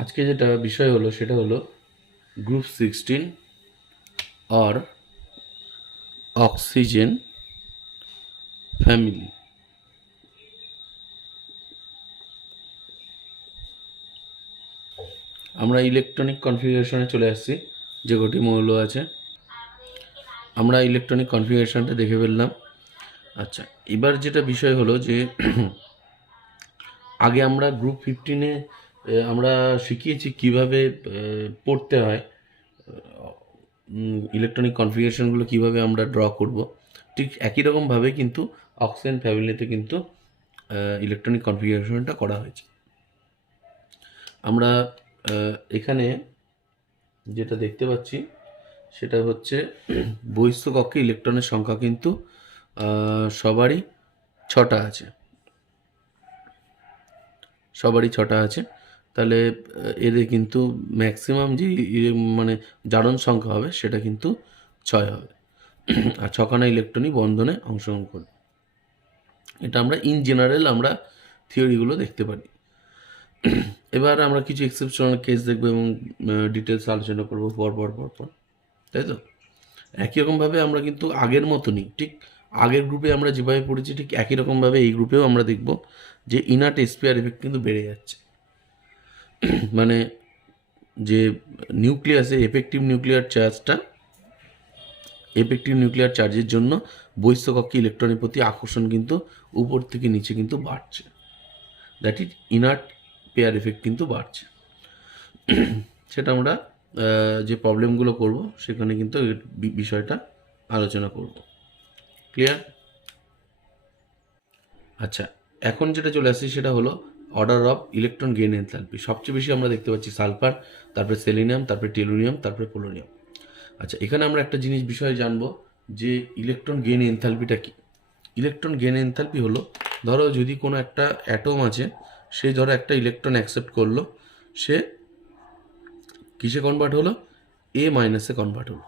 আজকে যেটা বিষয় হলো সেটা হলো গ্রুপ 16 আর অক্সিজেন ফ্যামিলি। আমরা ইলেকট্রনিক কনফিগারেশনে চলে আসছি। যে কটি মৌল আছে আমরা ইলেকট্রনিক কনফিগারেশনটা দেখে ফেললাম। আচ্ছা, এবার যেটা বিষয় হলো যে আগে আমরা গ্রুপ 15-এ আমরা শিখিয়েছি কিভাবে পড়তে হয়, ইলেকট্রনিক কনফিগারেশনগুলো কিভাবে আমরা ড্র করব। ঠিক একই রকমভাবে কিন্তু অক্সিজেন ফ্যামিলিতে কিন্তু ইলেকট্রনিক কনফিগারেশনটা করা হয়েছে। আমরা এখানে যেটা দেখতে পাচ্ছি সেটা হচ্ছে বহিস্থ কক্ষে ইলেকট্রনের সংখ্যা কিন্তু সবারই 6টা আছে, তাহলে এদের কিন্তু ম্যাক্সিমাম যে মানে জারণ সংখ্যা হবে সেটা কিন্তু 6 হবে। আর 6খানা ইলেকট্রনই বন্ধনে অংশগ্রহণ করবে। এটা আমরা ইন জেনারেল আমরা থিওরিগুলো দেখতে পারি। এবার আমরা কিছু এক্সেপশনাল কেস দেখবো এবং ডিটেলস আলোচনা করবো পর, তাই তো? একই রকমভাবে আমরা কিন্তু আগের মতনই, ঠিক আগের গ্রুপে আমরা যেভাবে পড়েছি ঠিক একই রকমভাবে এই গ্রুপেও আমরা দেখব যে ইনার্ট এসপিআর এফেক্ট কিন্তু বেড়ে যাচ্ছে। মানে যে নিউক্লিয়াসে এফেক্টিভ নিউক্লিয়ার চার্জের জন্য বহিঃস্থকক্ষে ইলেকট্রনের প্রতি আকর্ষণ কিন্তু উপর থেকে নিচে কিন্তু বাড়ছে। That is inert pair effect কিন্তু বাড়ছে। সেটা আমরা যে প্রবলেমগুলো করব সেখানে কিন্তু বিষয়টা আলোচনা করব। ক্লিয়ার? আচ্ছা, এখন যেটা চলে আসছে সেটা হলো order of electron gain enthalpy. সবচেয়ে বেশি আমরা দেখতে পাচ্ছি সালফার, তারপরে সেলিনিয়াম, তারপরে টেলুনিয়াম, তারপরে পোলোনিয়াম। আচ্ছা, এখানে আমরা একটা বিষয় জানবো যে ইলেকট্রন গেইন এনথালপিটা কি। ইলেকট্রন গেইন এনথালপি হলো, ধরো যদি কোনো একটা অ্যাটম আছে, সে ধরো একটা ইলেকট্রন অ্যাকসেপ্ট করলো, সে কিসে কনভার্ট হলো? এ মাইনাসে কনভার্ট হলো।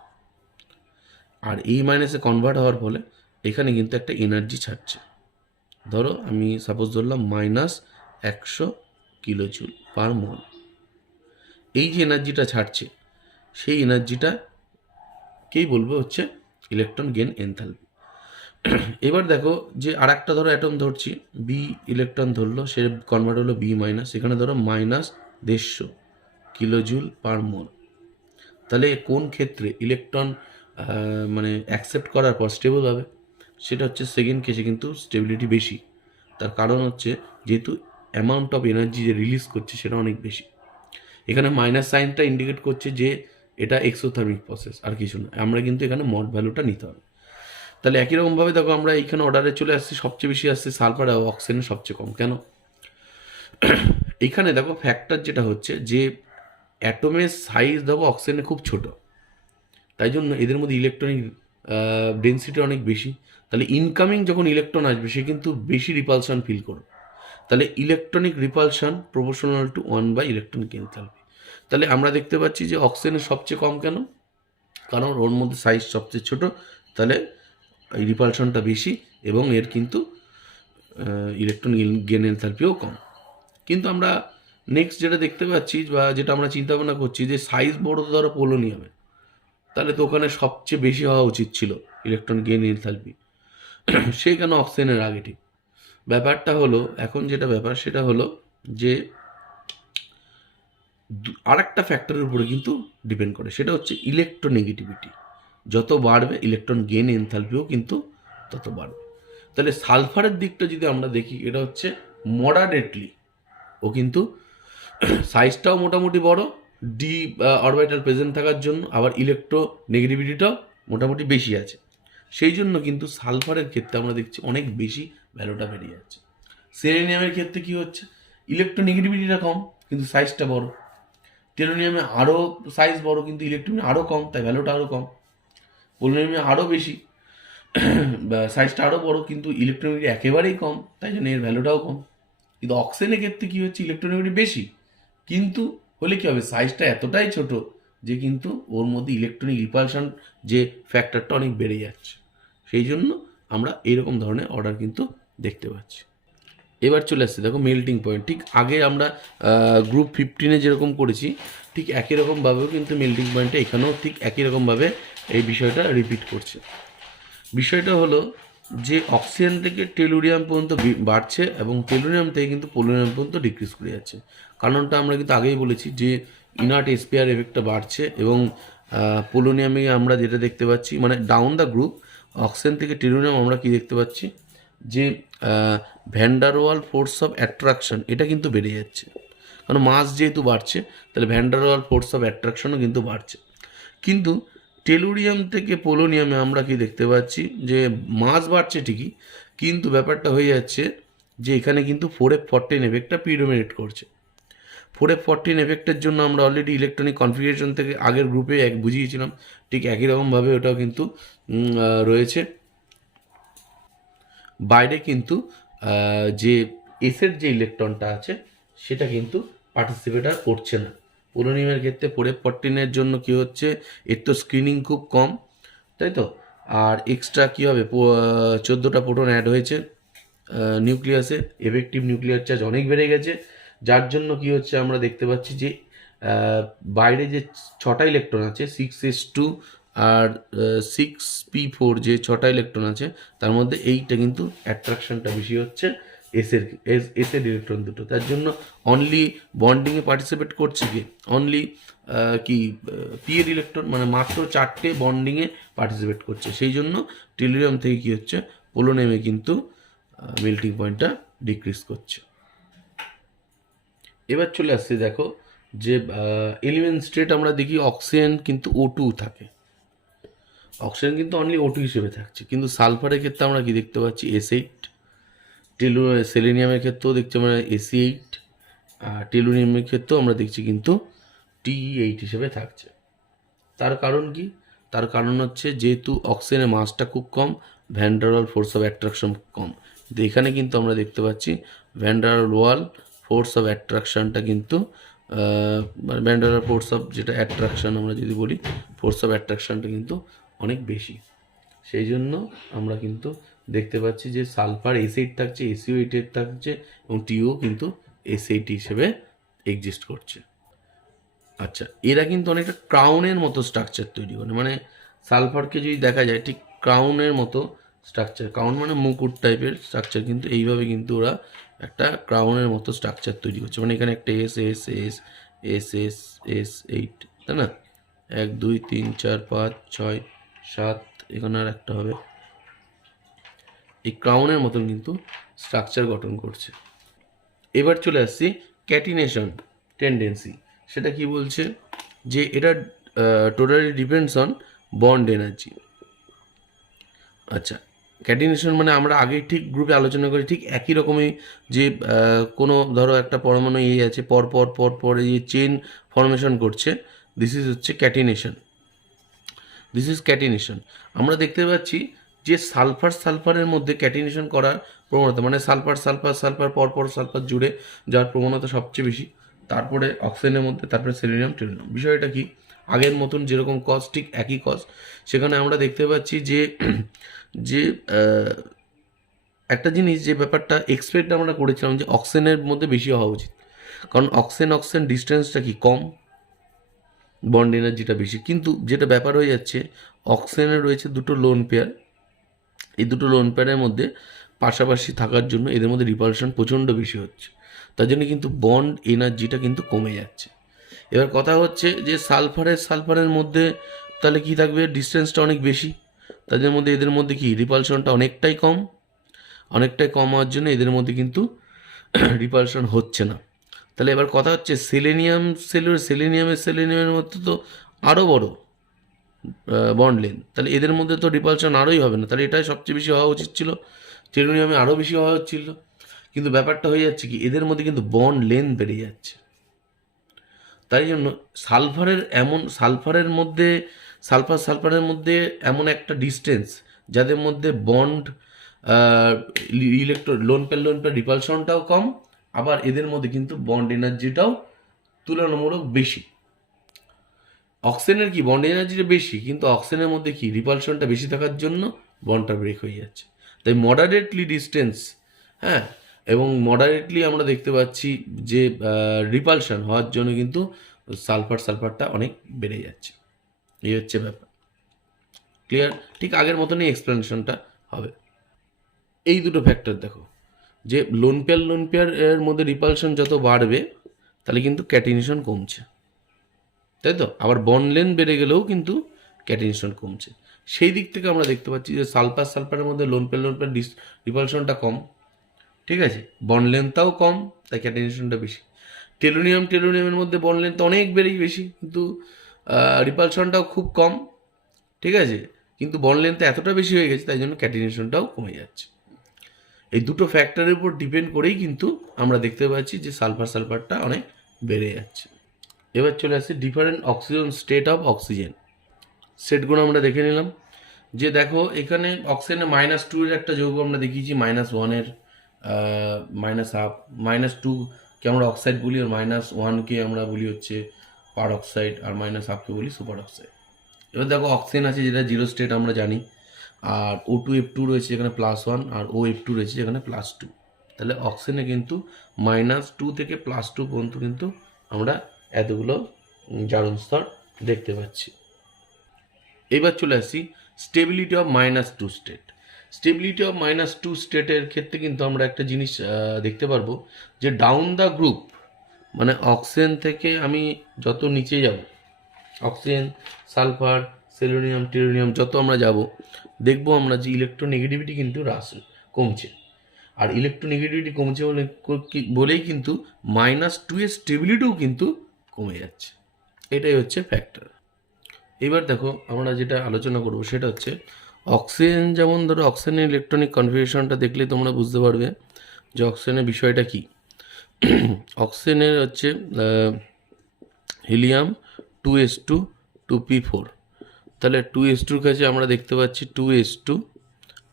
আর এই মাইনাসে কনভার্ট হওয়ার ফলে এখানে কিন্তু একটা এনার্জি ছাড়ছে। ধরো আমি সাপোজ ধরলাম -100 কিলোজুল পার মোল। এই যে এনার্জিটা ছাড়ছে সেই এনার্জিটাকেই বলবো হচ্ছে ইলেকট্রন গেইন এনথালপি। এবার দেখো যে আর একটা ধরো অ্যাটম ধরছি, বি ইলেকট্রন ধরলো, সে কনভার্ট হলো বি মাইনাস, এখানে ধরো -150 কিলোজুল পার মোল। তাহলে কোন ক্ষেত্রে ইলেকট্রন মানে অ্যাকসেপ্ট করার পর স্টেবল হবে? সেটা হচ্ছে সেকেন্ড কেসে কিন্তু স্টেবিলিটি বেশি। তার কারণ হচ্ছে যেহেতু অ্যামাউন্ট অফ এনার্জি যে রিলিজ করছে সেটা অনেক বেশি। এখানে মাইনাস সাইনটা ইন্ডিকেট করছে যে এটা এক্সোথার্মিক প্রসেস, আর কিছু না। আমরা কিন্তু এখানে মড ভ্যালুটা নিতে হবে। তাহলে একই রকমভাবে দেখো আমরা এইখানে অর্ডারে চলে আসছি, সবচেয়ে বেশি আসছে সালফার আর অক্সিজেনের সবচেয়ে কম। কেন? এইখানে দেখো ফ্যাক্টর যেটা হচ্ছে যে অ্যাটমের সাইজ দেখো অক্সিজেনে খুব ছোট, তাই জন্য এদের মধ্যে ইলেকট্রনিক ডেন্সিটি অনেক বেশি। তাহলে ইনকামিং যখন ইলেকট্রন আসবে সে কিন্তু বেশি রিপালশন ফিল করবে। তাহলে electronic repulsion proportional to 1 electronic enthalpy. তাহলে আমরা দেখতে পাচ্ছি যে অক্সিজেনের সবচেয়ে কম। কেন? কারণ ওর মধ্যে সাইজ সবচেয়ে ছোট, তাহলে এই রিপালশনটা বেশি এবং এর কিন্তু ইলেকট্রন গেইন এনথালপিও কম। কিন্তু আমরা নেক্সট যেটা দেখতে পাচ্ছি বা যেটা আমরা চিন্তা ভাবনা করছি যে সাইজ বড় তো ধরো পোলোনিয়ামে, তাহলে তো ওখানে সবচেয়ে বেশি হওয়া উচিত ছিল ইলেকট্রন গেইন এনথালপি। সে কেন অক্সিজেনের আগে? ঠিক ব্যাপারটা হলো, এখন যেটা ব্যাপার সেটা হলো যে আর একটা ফ্যাক্টরের উপরে কিন্তু ডিপেন্ড করে, সেটা হচ্ছে ইলেকট্রোনেগেটিভিটি। যত বাড়বে ইলেকট্রন গেইন এনথালপিও কিন্তু তত বাড়বে। তাহলে সালফারের দিকটা যদি আমরা দেখি, এটা হচ্ছে মডারেটলি, ও কিন্তু সাইজটাও মোটামুটি বড়, ডি অরবিটাল প্রেজেন্ট থাকার জন্য, আবার ইলেকট্রো নেগেটিভিটিটাও মোটামুটি বেশি আছে। সেই জন্য কিন্তু সালফারের ক্ষেত্রে আমরা দেখছি অনেক বেশি ভ্যালুটা বেড়ে যাচ্ছে। সেলেনিয়ামের ক্ষেত্রে কি হচ্ছে? ইলেকট্রো নেগেটিভিটিটা কম কিন্তু সাইজটা বড়। টেলোনিয়ামে আরও সাইজ বড় কিন্তু ইলেকট্রনে আরও কম, তাই ভ্যালুটা আরও কম। পোলোনিয়ামে আরও বেশি, সাইজটা আরও বড় কিন্তু ইলেকট্রনিক একেবারেই কম, তাই জন্য এর ভ্যালুটাও কম। কিন্তু অক্সিজেনের ক্ষেত্রে কী হচ্ছে? ইলেকট্রনিক বেশি কিন্তু হলে কী হবে? সাইজটা এতটাই ছোট যে কিন্তু ওর মধ্যে ইলেকট্রনিক রিপালশন যে ফ্যাক্টরটা অনেক বেড়ে যাচ্ছে। সেই জন্য আমরা এইরকম ধরনের অর্ডার কিন্তু দেখতে পাচ্ছি। এবার চলে আসছে দেখো মেল্টিং পয়েন্ট। ঠিক আগে আমরা গ্রুপ 15-এ যেরকম করেছি ঠিক একই রকমভাবেও কিন্তু মেল্টিং পয়েন্টে এখানেও ঠিক একই রকমভাবে এই বিষয়টা রিপিট করছে। বিষয়টা হলো যে অক্সিজেন থেকে টেলুরিয়াম পর্যন্ত বাড়ছে এবং টেলুরিয়াম থেকে কিন্তু পোলোনিয়াম পর্যন্ত ডিক্রিজ করে যাচ্ছে। কারণটা আমরা কিন্তু আগেই বলেছি যে ইনার্ট এসপিআর এফেক্টটা বাড়ছে এবং পোলোনিয়ামে আমরা যেটা দেখতে পাচ্ছি মানে ডাউন দ্য গ্রুপ অক্সিজেন থেকে টেলুরিয়াম আমরা কি দেখতে পাচ্ছি যে ভ্যান্ডারওয়াল ফোর্স অফ অ্যাট্রাকশন এটা কিন্তু বেড়ে যাচ্ছে। কারণ মাস যেহেতু বাড়ছে তাহলে ভ্যান্ডারওয়াল ফোর্স অফ অ্যাট্রাকশনও কিন্তু বাড়ছে। কিন্তু টেলুরিয়াম থেকে পোলোনিয়ামে আমরা কি দেখতে পাচ্ছি যে মাস বাড়ছে ঠিকই, কিন্তু ব্যাপারটা হয়ে যাচ্ছে যে এখানে কিন্তু 4F14 এফেক্টটা প্রিডোমিনেট করছে। 4F14 এফেক্টের জন্য আমরা অলরেডি ইলেকট্রনিক কনফিগারেশন থেকে আগের গ্রুপে বুঝিয়েছিলাম, ঠিক একই রকমভাবে ওটাও কিন্তু রয়েছে। বাইরে কিন্তু যে এসের যে ইলেকট্রনটা আছে সেটা কিন্তু পার্টিসিপেট আর করছে না। পোলোনিয়ামের ক্ষেত্রে 4F14-এর জন্য কি হচ্ছে, এর তো স্ক্রিনিং খুব কম, তাই তো, আর এক্সট্রা কী হবে 14টা প্রোটন অ্যাড হয়েছে নিউক্লিয়াসে, এফেক্টিভ নিউক্লিয়ার চার্জ অনেক বেড়ে গেছে, যার জন্য কি হচ্ছে আমরা দেখতে পাচ্ছি যে বাইরে যে 6টা ইলেকট্রন আছে 6s2 আর 6p4 যে 6টা ইলেকট্রন আছে তার মধ্যে এইটা কিন্তু অ্যাট্রাকশনটা বেশি হচ্ছে এসের ইলেকট্রন দুটো, তার জন্য অনলি বন্ডিংয়ে পার্টিসিপেট করছে কি অনলি কি পি এর ইলেকট্রন, মানে মাত্র 4টে বন্ডিংয়ে পার্টিসিপেট করছে। সেই জন্য টেলুরিয়াম থেকে কি হচ্ছে পোলোনিয়ামে কিন্তু মেল্টিং পয়েন্টটা ডিক্রিজ করছে। এবার চলে আসছে দেখো যে এলিমেন্ট স্টেট আমরা দেখি অক্সিজেন কিন্তু O2 থাকে, অক্সিজেন কিন্তু অনলি O2 হিসেবে থাকছে, কিন্তু সালফারের ক্ষেত্রে আমরা কি দেখতে পাচ্ছি S8, সেলেনিয়ামের ক্ষেত্রেও দেখছি আমরা Se8, আর টেলুরিয়ামের ক্ষেত্রেও আমরা দেখছি কিন্তু Te8 হিসেবে থাকছে। তার কারণ কি? তার কারণ হচ্ছে যেহেতু অক্সিজেনের মাসটা খুব কম, ভ্যান্ডারওয়াল ফোর্স অফ অ্যাট্রাকশন কম, কিন্তু এখানে কিন্তু আমরা দেখতে পাচ্ছি ভ্যান্ডারওয়াল ফোর্স অফ অ্যাট্রাকশনটা কিন্তু মানে ভ্যান্ডারওয়াল ফোর্স অফ যেটা অ্যাট্রাকশন আমরা যদি বলি ফোর্স অফ অ্যাট্রাকশনটা কিন্তু অনেক বেশি। সেই জন্য আমরা কিন্তু দেখতে পাচ্ছি যে সালফার S8 থাকছে, SiO8 থাকছে এবং টিও কিন্তু S8 হিসেবে এক্সিস্ট করছে। আচ্ছা, এরা কিন্তু অনেকটা ক্রাউনের মতো স্ট্রাকচার তৈরি করে, মানে সালফারকে যদি দেখা যায় ঠিক ক্রাউনের মতো স্ট্রাকচার, ক্রাউন মানে মুকুট টাইপের স্ট্রাকচার, কিন্তু এইভাবে কিন্তু ওরা একটা ক্রাউনের মতো স্ট্রাকচার তৈরি করছে। মানে এখানে একটা S S S S S S 8, তাই না, 1 2 3 4 5 6 7, এখানে আর একটা হবে, এই ক্রাউনের মতন কিন্তু স্ট্রাকচার গঠন করছে। এবার চলে আসছি ক্যাটিনেশন টেন্ডেন্সি। সেটা কি বলছে যে এটা totally depends on bond energy. আচ্ছা, ক্যাটিনেশন মানে আমরা আগে ঠিক গ্রুপে আলোচনা করি ঠিক একই রকমই যে কোনো ধরো একটা পরমাণু আছে পর পর পর পর এই চেন ফর্মেশন করছে, দিস ইজ হচ্ছে ক্যাটিনেশন, দিস ইজ ক্যাটিনেশন। আমরা দেখতে পাচ্ছি যে সালফারের মধ্যে ক্যাটিনেশন করার প্রবণতা, মানে সালফার পরপর সালফার জুড়ে যার প্রবণতা সবচেয়ে বেশি, তারপরে অক্সিজেনের মধ্যে, তারপরে সেলেনিয়াম টেলুরিয়াম। বিষয়টা কি আগের মতন যেরকম কজ ঠিক একই কজ, সেখানে আমরা দেখতে পাচ্ছি যে যে একটা জিনিস যে ব্যাপারটা এক্সপেক্ট আমরা করেছিলাম যে অক্সিজেনের মধ্যে বেশি হওয়া উচিত, কারণ অক্সিজেন ডিস্টেন্সটা কি কম, বন্ড এনার্জিটা বেশি, কিন্তু যেটা ব্যাপার হয়ে যাচ্ছে অক্সিজেনের রয়েছে দুটো লোন পেয়ার, এই দুটো লোন পেয়ারের মধ্যে পাশাপাশি থাকার জন্য এদের মধ্যে রিপালশন প্রচণ্ড বেশি হচ্ছে, তার জন্য কিন্তু বন্ড এনার্জিটা কিন্তু কমে যাচ্ছে। এবার কথা হচ্ছে যে সালফারের মধ্যে তাহলে কি থাকবে, ডিস্টেন্সটা অনেক বেশি, তাদের মধ্যে এদের মধ্যে কি রিপালশনটা অনেকটাই কম হওয়ার জন্য এদের মধ্যে কিন্তু রিপালশন হচ্ছে না। তাহলে এবার কথা হচ্ছে সেলেনিয়ামের মধ্যে তো আরও বড় বন্ড লেন, তাহলে এদের মধ্যে তো রিপালশন আরোই হবে না, তাহলে এটাই সবচেয়ে বেশি হওয়া উচিত ছিল, টেলুরিয়ামে আরও বেশি হওয়া হচ্ছিল, কিন্তু ব্যাপারটা হয়ে যাচ্ছে কি এদের মধ্যে কিন্তু বন্ড লেন বেড়ে যাচ্ছে। তাই জন্য সালফারের মধ্যে এমন একটা ডিস্টেন্স যাদের মধ্যে বন্ড লোন পেয়ার রিপালশনটাও কম, আবার এদের মধ্যে কিন্তু বন্ড এনার্জিটাও তুলনামূলক বেশি। অক্সিজেনের কি বন্ড এনার্জিটা বেশি, কিন্তু অক্সিজেনের মধ্যে কি রিপালশনটা বেশি থাকার জন্য বন্ডটা ব্রেক হয়ে যাচ্ছে। তাই মডারেটলি ডিস্টেন্স, হ্যাঁ, এবং মডারেটলি আমরা দেখতে পাচ্ছি যে রিপালশন হওয়ার জন্য কিন্তু সালফারটা অনেক বেড়ে যাচ্ছে। এই হচ্ছে ব্যাপার। ক্লিয়ার? ঠিক আগের মতনই এক্সপ্লেনেশনটা হবে। এই দুটো ফ্যাক্টর দেখো, যে লোন পেয়ার এর মধ্যে রিপালশন যত বাড়বে তাহলে কিন্তু ক্যাটিনেশন কমছে, তাই তো? আবার বন্ড লেন্থ বেড়ে গেলেও কিন্তু ক্যাটিনেশন কমছে। সেই দিক থেকে আমরা দেখতে পাচ্ছি যে সালফারের মধ্যে লোন পেয়ার রিপালশনটা কম, ঠিক আছে, বন্ড লেন্থটাও কম, তাই ক্যাটিনেশনটা বেশি। টেলুনিয়ামের মধ্যে বন্ড লেন্থ অনেক বেশি, কিন্তু রিপালশনটাও খুব কম, ঠিক আছে, কিন্তু বন্ড লেন্থ এতটা বেশি হয়ে গেছে তাই জন্য ক্যাটিনেশনটাও কমে যাচ্ছে। এই দুটো ফ্যাক্টরের উপর ডিপেন্ড করেই কিন্তু আমরা দেখতে পাচ্ছি যে সালফারটা অনেক বেড়ে যাচ্ছে। এবার চলে আসছে different oxygen state of oxygen. সেটগুলো আমরা দেখে নিলাম। যে দেখো এখানে অক্সিজেনে -2 এর একটা যৌগ আমরা দেখিয়েছি, -1 -1/2, -2 কে আমরা অক্সাইড বলি, আর -1 কে আমরা বলি হচ্ছে পার অক্সাইড, আর -1/2 কে বলি সুপার অক্সাইড। এবার দেখো অক্সিজেন আছে যেটা 0 স্টেট আমরা জানি, আর O2F2 রয়েছে যেখানে +1, আর OF2 রয়েছে যেখানে +2। তাহলে অক্সিজেনে কিন্তু -2 থেকে +2 পর্যন্ত কিন্তু আমরা এতগুলো জারণ স্তর দেখতে পাচ্ছি। এবার চলে আসি stability of -2 state. Stability of -2 স্টেটের ক্ষেত্রে কিন্তু আমরা একটা জিনিস দেখতে পারবো, যে ডাউন দ্য গ্রুপ, মানে অক্সিজেন থেকে আমি যত নিচে যাব, অক্সিজেন, সালফার, সেলেনিয়াম, টেলুনিয়াম যত আমরা যাব, দেখবো আমরা যে ইলেকট্রোনেগেটিভিটি কিন্তু কমছে। আর ইলেকট্রোনেগেটিভিটি কমছে বলেই কিন্তু -2 এর স্টেবিলিটিও কিন্তু কমে যাচ্ছে। এটাই হচ্ছে ফ্যাক্টর। এবার দেখো আমরা যেটা আলোচনা করব সেটা হচ্ছে অক্সিজেন। যেমন ধরো অক্সিজেনের ইলেকট্রনিক কনফিগারেশনটা দেখলে তোমরা বুঝতে পারবে যে অক্সিজেনের বিষয়টা কি। অক্সিজেনের হচ্ছে হিলিয়াম 2s2 2p4, তাহলে 2s2-র কাছে আমরা দেখতে পাচ্ছি 2s2,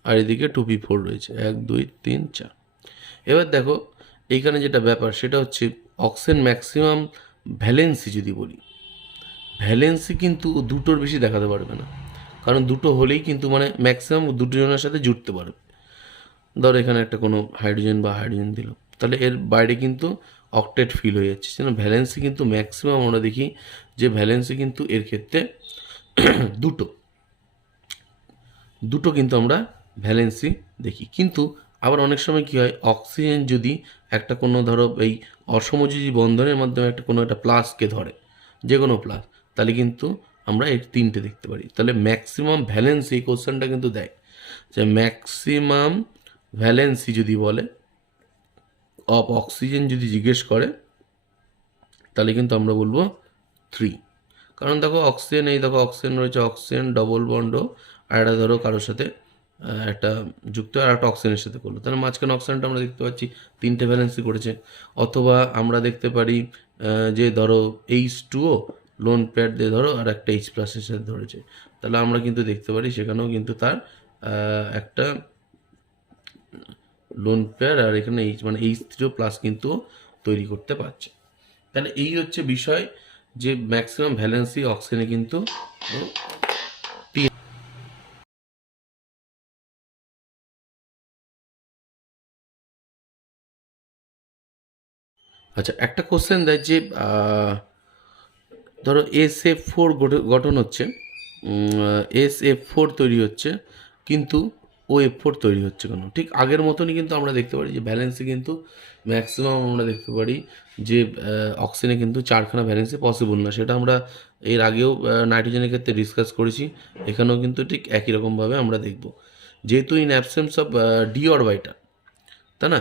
আর এদিকে 2p4 রয়েছে, 1 2 3 4। এবার দেখো এইখানে যেটা ব্যাপার সেটা হচ্ছে অক্সিজেন ম্যাক্সিমাম ভ্যালেন্সি যদি বলি, ভ্যালেন্সি কিন্তু দুটোর বেশি দেখাতে পারবে না, কারণ দুটো হলেই কিন্তু মানে ম্যাক্সিমাম দুটো জনের সাথে জুড়তে পারবে। ধর এখানে একটা কোনো হাইড্রোজেন দিল, তাহলে এর বাইরে কিন্তু অক্টেট ফিল হয়ে যাচ্ছে। সেজন্য ভ্যালেন্সি কিন্তু ম্যাক্সিমাম আমরা দেখি যে ভ্যালেন্সি কিন্তু এর ক্ষেত্রে দুটো কিন্তু আমরা ভ্যালেন্সি দেখি। কিন্তু আবার অনেক সময় কী হয়, অক্সিজেন যদি একটা কোনো ধরো এই অসমযোজী বন্ধনের মাধ্যমে কোনো একটা প্লাসকে ধরে, যে কোনো প্লাস, তাহলে কিন্তু আমরা এর 3টে দেখতে পারি। তাহলে ম্যাক্সিমাম ভ্যালেন্সি কোশ্চেনটা কিন্তু দেয়, যে ম্যাক্সিমাম ভ্যালেন্সি যদি বলে অফ অক্সিজেন যদি জিজ্ঞেস করে, তাহলে কিন্তু আমরা বলবো 3। কারণ দেখো অক্সিজেন, এই দেখো অক্সিজেন রয়েছে, অক্সিজেন ডবল বন্ডও, আর একটা ধরো কারোর সাথে একটা যুক্ত, আর একটা অক্সিজেনের সাথে করলো, তাহলে মাঝখানে অক্সিজেনটা আমরা দেখতে পাচ্ছি 3টে ভ্যালেন্সি করেছে। অথবা আমরা দেখতে পারি যে ধরো H2O লোন প্যাড দিয়ে ধরো আর একটা H+ এর সাথে ধরেছে, তাহলে আমরা কিন্তু দেখতে পারি সেখানেও কিন্তু তার একটা লোন পেয়ার, আর এখানে মানে H3+ কিন্তু তৈরি করতে পারছে। তাহলে এই হচ্ছে বিষয়, যে ম্যাক্সিমাম ভ্যালেন্সি অক্সিজেনে কিন্তু। আচ্ছা, একটা কোশ্চেন দেয় যে ধরো SF4 গঠন হচ্ছে, SF4 তৈরি হচ্ছে, কিন্তু OF4 তৈরি হচ্ছে কেন? ঠিক আগের মতনই কিন্তু আমরা দেখতে পারি যে ভ্যালেন্সি কিন্তু ম্যাক্সিমাম আমরা দেখতে পারি যে অক্সিজেনে কিন্তু 4খানা ভ্যালেন্সি পসিবল না। সেটা আমরা এর আগেও নাইট্রোজেনের ক্ষেত্রে ডিসকাস করেছি, এখানেও কিন্তু ঠিক একই রকমভাবে আমরা দেখব। যেহেতু in absence of d orbital, তাই না,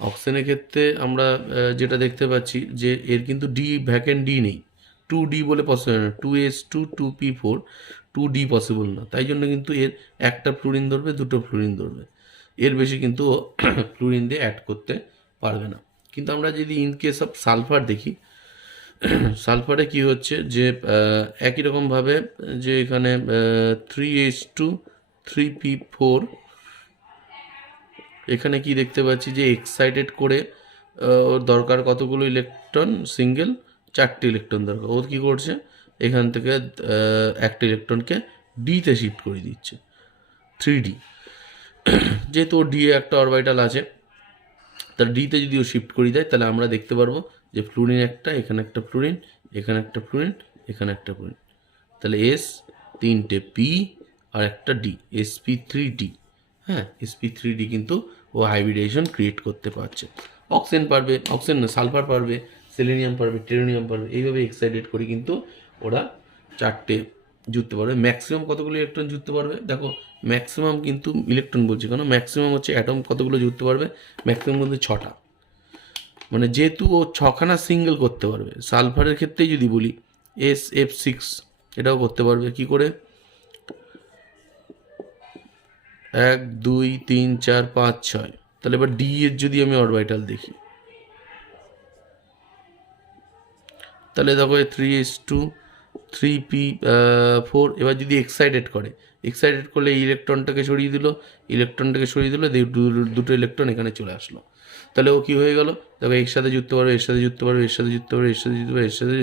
অক্সিজেনের ক্ষেত্রে আমরা যেটা দেখতে পাচ্ছি যে এর কিন্তু ভ্যাকেন্ট ডি নেই, 2D বলে পসিবল না, 2s2 2p4 2D পসিবল না, তাই জন্য কিন্তু এর একটা ফ্লুরিন ধরবে, দুটো ফ্লুরিন ধরবে, এর বেশি কিন্তু ফ্লুরিন দিয়ে অ্যাড করতে পারবে না। কিন্তু আমরা যদি ইন কেস অফ সালফার দেখি, সালফারে কি হচ্ছে যে একই রকমভাবে যে এখানে 3s2 3p4, এখানে কি দেখতে পাচ্ছি যে এক্সাইটেড করে ওর দরকার কতগুলো ইলেকট্রন, সিঙ্গেল 4টে ইলেকট্রন দরকার, ও কী করছে এখান থেকে একটা ইলেকট্রনকে ডিতে শিফট করে দিচ্ছে, 3D। যেহেতু ওর ডি একটা অরবিটাল আছে, তার ডিতে যদিও শিফট করে দেয় তাহলে আমরা দেখতে পারবো যে ফ্লুরিন একটা, এখানে একটা ফ্লুরিন, এখানে একটা ফ্লুরিন, এখানে একটা ফ্লুরিন, তাহলে এস তিনটে, পি আর একটা ডি, sp3d। হ্যাঁ, sp3d কিন্তু ও হাইব্রিডেশন ক্রিয়েট করতে পারছে। অক্সিজেন পারবে, অক্সিজেন না সালফার পারবে, সেলেনিয়াম পারবে, টেলোনিয়াম পারবে, এইভাবে এক্সাইটেড করে কিন্তু ওরা চারটে জুড়তে পারবে। ম্যাক্সিমাম কতগুলো ইলেকট্রন জুড়তে পারবে দেখো, ম্যাক্সিমাম কিন্তু ইলেকট্রন বলছি কেন, ম্যাক্সিমাম হচ্ছে অ্যাটম কতগুলো জুড়তে পারবে, ম্যাক্সিমাম কিন্তু 6টা, মানে যেহেতু ও 6খানা সিঙ্গেল করতে পারবে। সালফারের ক্ষেত্রেই যদি বলি SF6 এটাও করতে পারবে কি করে, 1 2 3 4 5 6। তাহলে এবার ডি এর যদি আমি অরবিটাল দেখি, তাহলে দেখো 3s2 3p4। এবার যদি এক্সাইটেড করে, এক্সাইটেড করলে ইলেকট্রনটাকে সরিয়ে দিল, ইলেকট্রনটাকে সরিয়ে দিল, দুটো ইলেকট্রন এখানে চলে আসলো। তাহলে ও কী হয়ে গেল দেখো, এর সাথে যুক্ত পারবে, এর সাথে যুক্ত পারবে, এর সাথে যুক্ত পারবে, এর সাথে যুক্ত পারবে, এর সাথে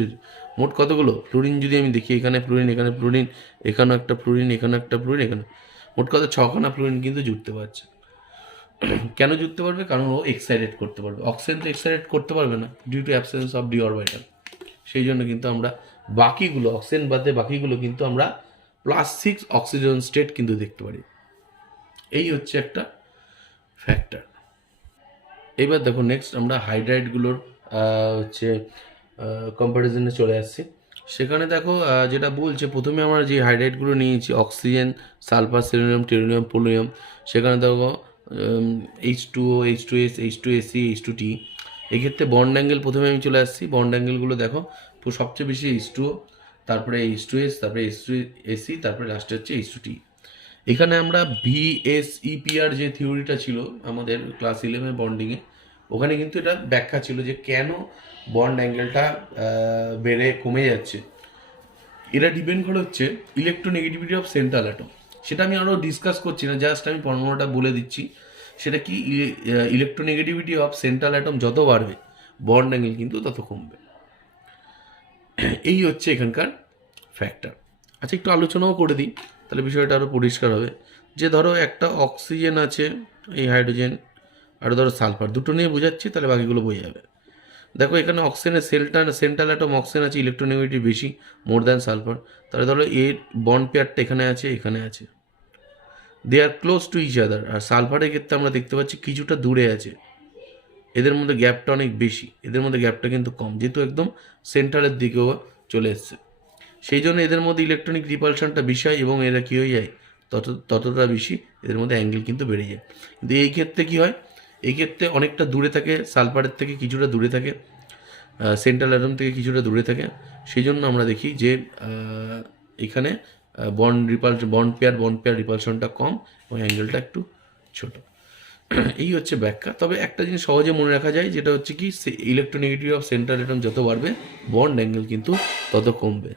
মোট কতগুলো ফ্লুরিন যদি আমি দেখি, এখানে ফ্লুরিন, এখানে ফ্লুরিন, এখানেও একটা ফ্লুরিন, এখানে একটা ফ্লুরিন, এখানে মোট কত 6খানা ফ্লুরিন কিন্তু জুড়তে পারছে। কেন জুড়তে পারবে, কারণ ও এক্সাইটেড করতে পারবে। অক্সিজেন তো এক্সাইটেড করতে পারবে না due to absence of d orbital. সেই জন্য কিন্তু আমরা বাকিগুলো, অক্সিজেন বাদে বাকিগুলো কিন্তু আমরা +6 অক্সিজেন স্টেট কিন্তু দেখতে পারি। এই হচ্ছে একটা ফ্যাক্টর। এবার দেখো নেক্সট আমরা হাইড্রাইডগুলোর হচ্ছে কম্প্যারিজনে চলে আসছি। সেখানে দেখো যেটা বলছে, প্রথমে আমরা যে হাইড্রাইডগুলো নিয়েছি অক্সিজেন, সালফার, সেলেনিয়াম, টেলোনিয়াম, পোলোনিয়াম, সেখানে দেখো H2O, H2S, H2Ac, H2T। এক্ষেত্রে বন্ড অ্যাঙ্গেল প্রথমে আমি চলে আসছি, বন্ড অ্যাঙ্গেলগুলো দেখো সবচেয়ে বেশি H2O, তারপরে H2S, তারপরে H2AC, তারপরে লাস্টে হচ্ছে H2T। এখানে আমরা VSEPR যে থিওরিটা ছিল আমাদের ক্লাস 11 বন্ডিংয়ে, ওখানে কিন্তু এটা ব্যাখ্যা ছিল যে কেন বন্ড অ্যাঙ্গেলটা বেড়ে কমে যাচ্ছে। এটা ডিপেন্ড করে হচ্ছে ইলেকট্রোনেগেটিভিটি অফ সেন্ট্রাল অ্যাটম। সেটা আমি আরও ডিসকাস করছি না, জাস্ট আমি ফর্মুলাটা বলে দিচ্ছি। সেটা কি, ইলেকট্রোনেগেটিভিটি অফ সেন্ট্রাল অ্যাটম যত বাড়বে বন্ড অ্যাঙ্গেল কিন্তু তত কমবে। এই হচ্ছে এখানকার ফ্যাক্টর। আচ্ছা, একটু আলোচনাও করে দিই, তাহলে বিষয়টা আরও পরিষ্কার হবে। যে ধরো একটা অক্সিজেন আছে, এই হাইড্রোজেন, আর ধরো সালফার, দুটো নিয়ে বোঝাচ্ছি, তাহলে বাকিগুলো বোঝা যাবে। দেখো এখানে অক্সিজেনের সেন্ট্রাল অ্যাটম অক্সিজেন আছে, ইলেকট্রোনেগেটিভিটি বেশি, মোর দ্যান সালফার। তাহলে ধরো এর বন্ড পেয়ারটা এখানে আছে, এখানে আছে, দে আর ক্লোজ টু ইচ আদার। আর সালফারের ক্ষেত্রে আমরা দেখতে পাচ্ছি কিছুটা দূরে আছে, এদের মধ্যে গ্যাপটা অনেক বেশি, এদের মধ্যে গ্যাপটা কিন্তু কম, যেহেতু একদম সেন্টারের দিকেও চলে এসছে। সেই জন্য এদের মধ্যে ইলেকট্রনিক রিপালশনটা বেশি হয় এবং এরা কী হয়ে যায়, ততটা বেশি এদের মধ্যে অ্যাঙ্গেল কিন্তু বেড়ে যায়। কিন্তু এই ক্ষেত্রে কী হয়, এই ক্ষেত্রে অনেকটা দূরে থাকে, সালফারের থেকে কিছুটা দূরে থাকে, সেন্ট্রাল অ্যাটম থেকে কিছুটা দূরে থাকে। সেই জন্য আমরা দেখি যে এখানে বন্ড পেয়ার রিপালশনটা কম এবং অ্যাঙ্গেলটা একটু ছোট। এই হচ্ছে ব্যাখ্যা। তবে একটা জিনিস সহজে মনে রাখা যায়, যেটা হচ্ছে কি, ইলেকট্রোনেগেটিভিটি অফ সেন্ট্রাল অ্যাটম যত বাড়বে বন্ড অ্যাঙ্গেল কিন্তু তত কমবে।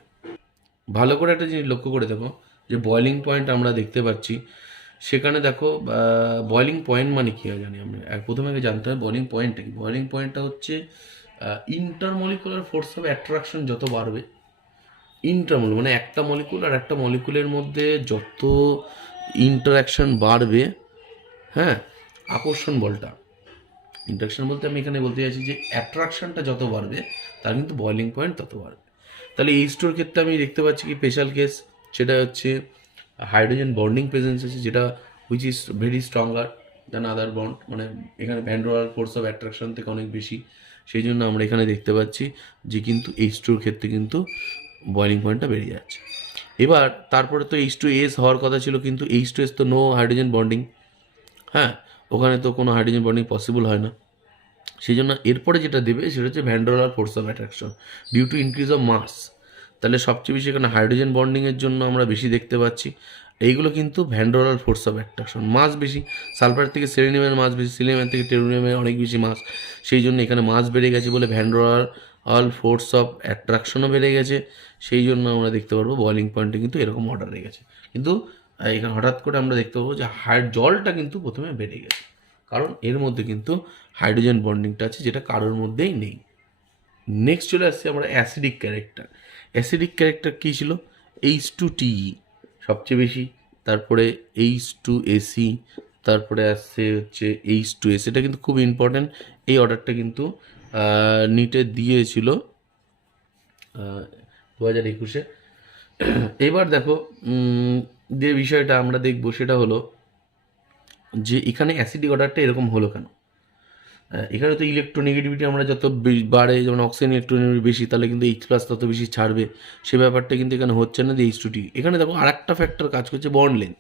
ভালো করে একটা জিনিস লক্ষ্য করে দেখো, যে বয়লিং পয়েন্ট আমরা দেখতে পাচ্ছি, সেখানে দেখো বয়লিং পয়েন্ট মানে কী হয় জানি আমরা, প্রথমে আগে জানতে হবে বয়লিং পয়েন্টটা কি। বয়লিং পয়েন্টটা হচ্ছে ইন্টারমলিকুলার ফোর্স অফ অ্যাট্রাকশন যত বাড়বে, মানে একটা মলিকুল আর একটা মলিকুলের মধ্যে যত ইন্টারাকশন বাড়বে, হ্যাঁ, আকর্ষণ বলটা, ইন্টারাকশন বলতে আমি এখানে বলতে চাইছি যে অ্যাট্রাকশনটা যত বাড়বে তার কিন্তু বয়লিং পয়েন্ট তত বাড়বে। তাহলে H2 এর ক্ষেত্রে আমি দেখতে পাচ্ছি কি স্পেশাল কেস, সেটা হচ্ছে হাইড্রোজেন বন্ডিং প্রেজেন্স আছে, যেটা which is very stronger than other bond, মানে এখানে van der Waal force of attraction থেকে অনেক বেশি। সেই জন্য আমরা এখানে দেখতে পাচ্ছি যে কিন্তু H2 এর ক্ষেত্রে কিন্তু বয়লিং পয়েন্টটা বেড়ে যাচ্ছে। এবার তারপরে তো H2S হওয়ার কথা ছিল, কিন্তু H2S তো নো হাইড্রোজেন বন্ডিং, হ্যাঁ, ওখানে তো কোনো হাইড্রোজেন বন্ডিং পসিবল হয় না। সেই জন্য এরপরে যেটা দেবে সেটা হচ্ছে van der Waal force of attraction due to increase of mass. তাহলে সবচেয়ে বেশি এখানে হাইড্রোজেন বন্ডিংয়ের জন্য আমরা বেশি দেখতে পাচ্ছি। এইগুলো কিন্তু van der Waal force of attraction, মাস বেশি, সালফার থেকে সেলেনিয়ামের মাস বেশি, সেলেনিয়াম থেকে টেলোনিয়ামের অনেক বেশি মাস। সেই জন্য এখানে মাস বেড়ে গেছে বলে van der Waal force of অ্যাট্রাকশনও বেড়ে গেছে। সেই জন্য আমরা দেখতে পারবো বয়লিং পয়েন্টে কিন্তু এরকম অর্ডার হয়ে গেছে। কিন্তু এখানে হঠাৎ করে আমরা দেখতে পাবো যে জলটা কিন্তু প্রথমে বেড়ে গেছে, কারণ এর মধ্যে কিন্তু হাইড্রোজেন বন্ডিংটা আছে, যেটা কারোর মধ্যেই নেই। নেক্সট চলে আসছে আমরা অ্যাসিডিক ক্যারেক্টার। অ্যাসিডিক ক্যারেক্টার কী ছিল, H2TE সবচেয়ে বেশি, তারপরে H2AC, তারপরে আসছে হচ্ছে H2S, এটা কিন্তু খুব ইম্পর্ট্যান্ট। এই অর্ডারটা কিন্তু নিটে দিয়েছিল 2021-এ। এবার দেখো যে বিষয়টা আমরা দেখব সেটা হলো যে এখানে অ্যাসিডিক অর্ডারটা এরকম হলো কেন। এখানে তো ইলেকট্রোনেগেটিভিটি আমরা যত বাড়ে, যেমন অক্সিজেন ইলেকট্রোনেগেটিভিটি বেশি, তাহলে কিন্তু H+ তত বেশি ছাড়বে, সে ব্যাপারটা কিন্তু এখানে হচ্ছে না, যে H2T। এখানে দেখো আর একটা ফ্যাক্টর কাজ করছে, বন্ড লেন্থ।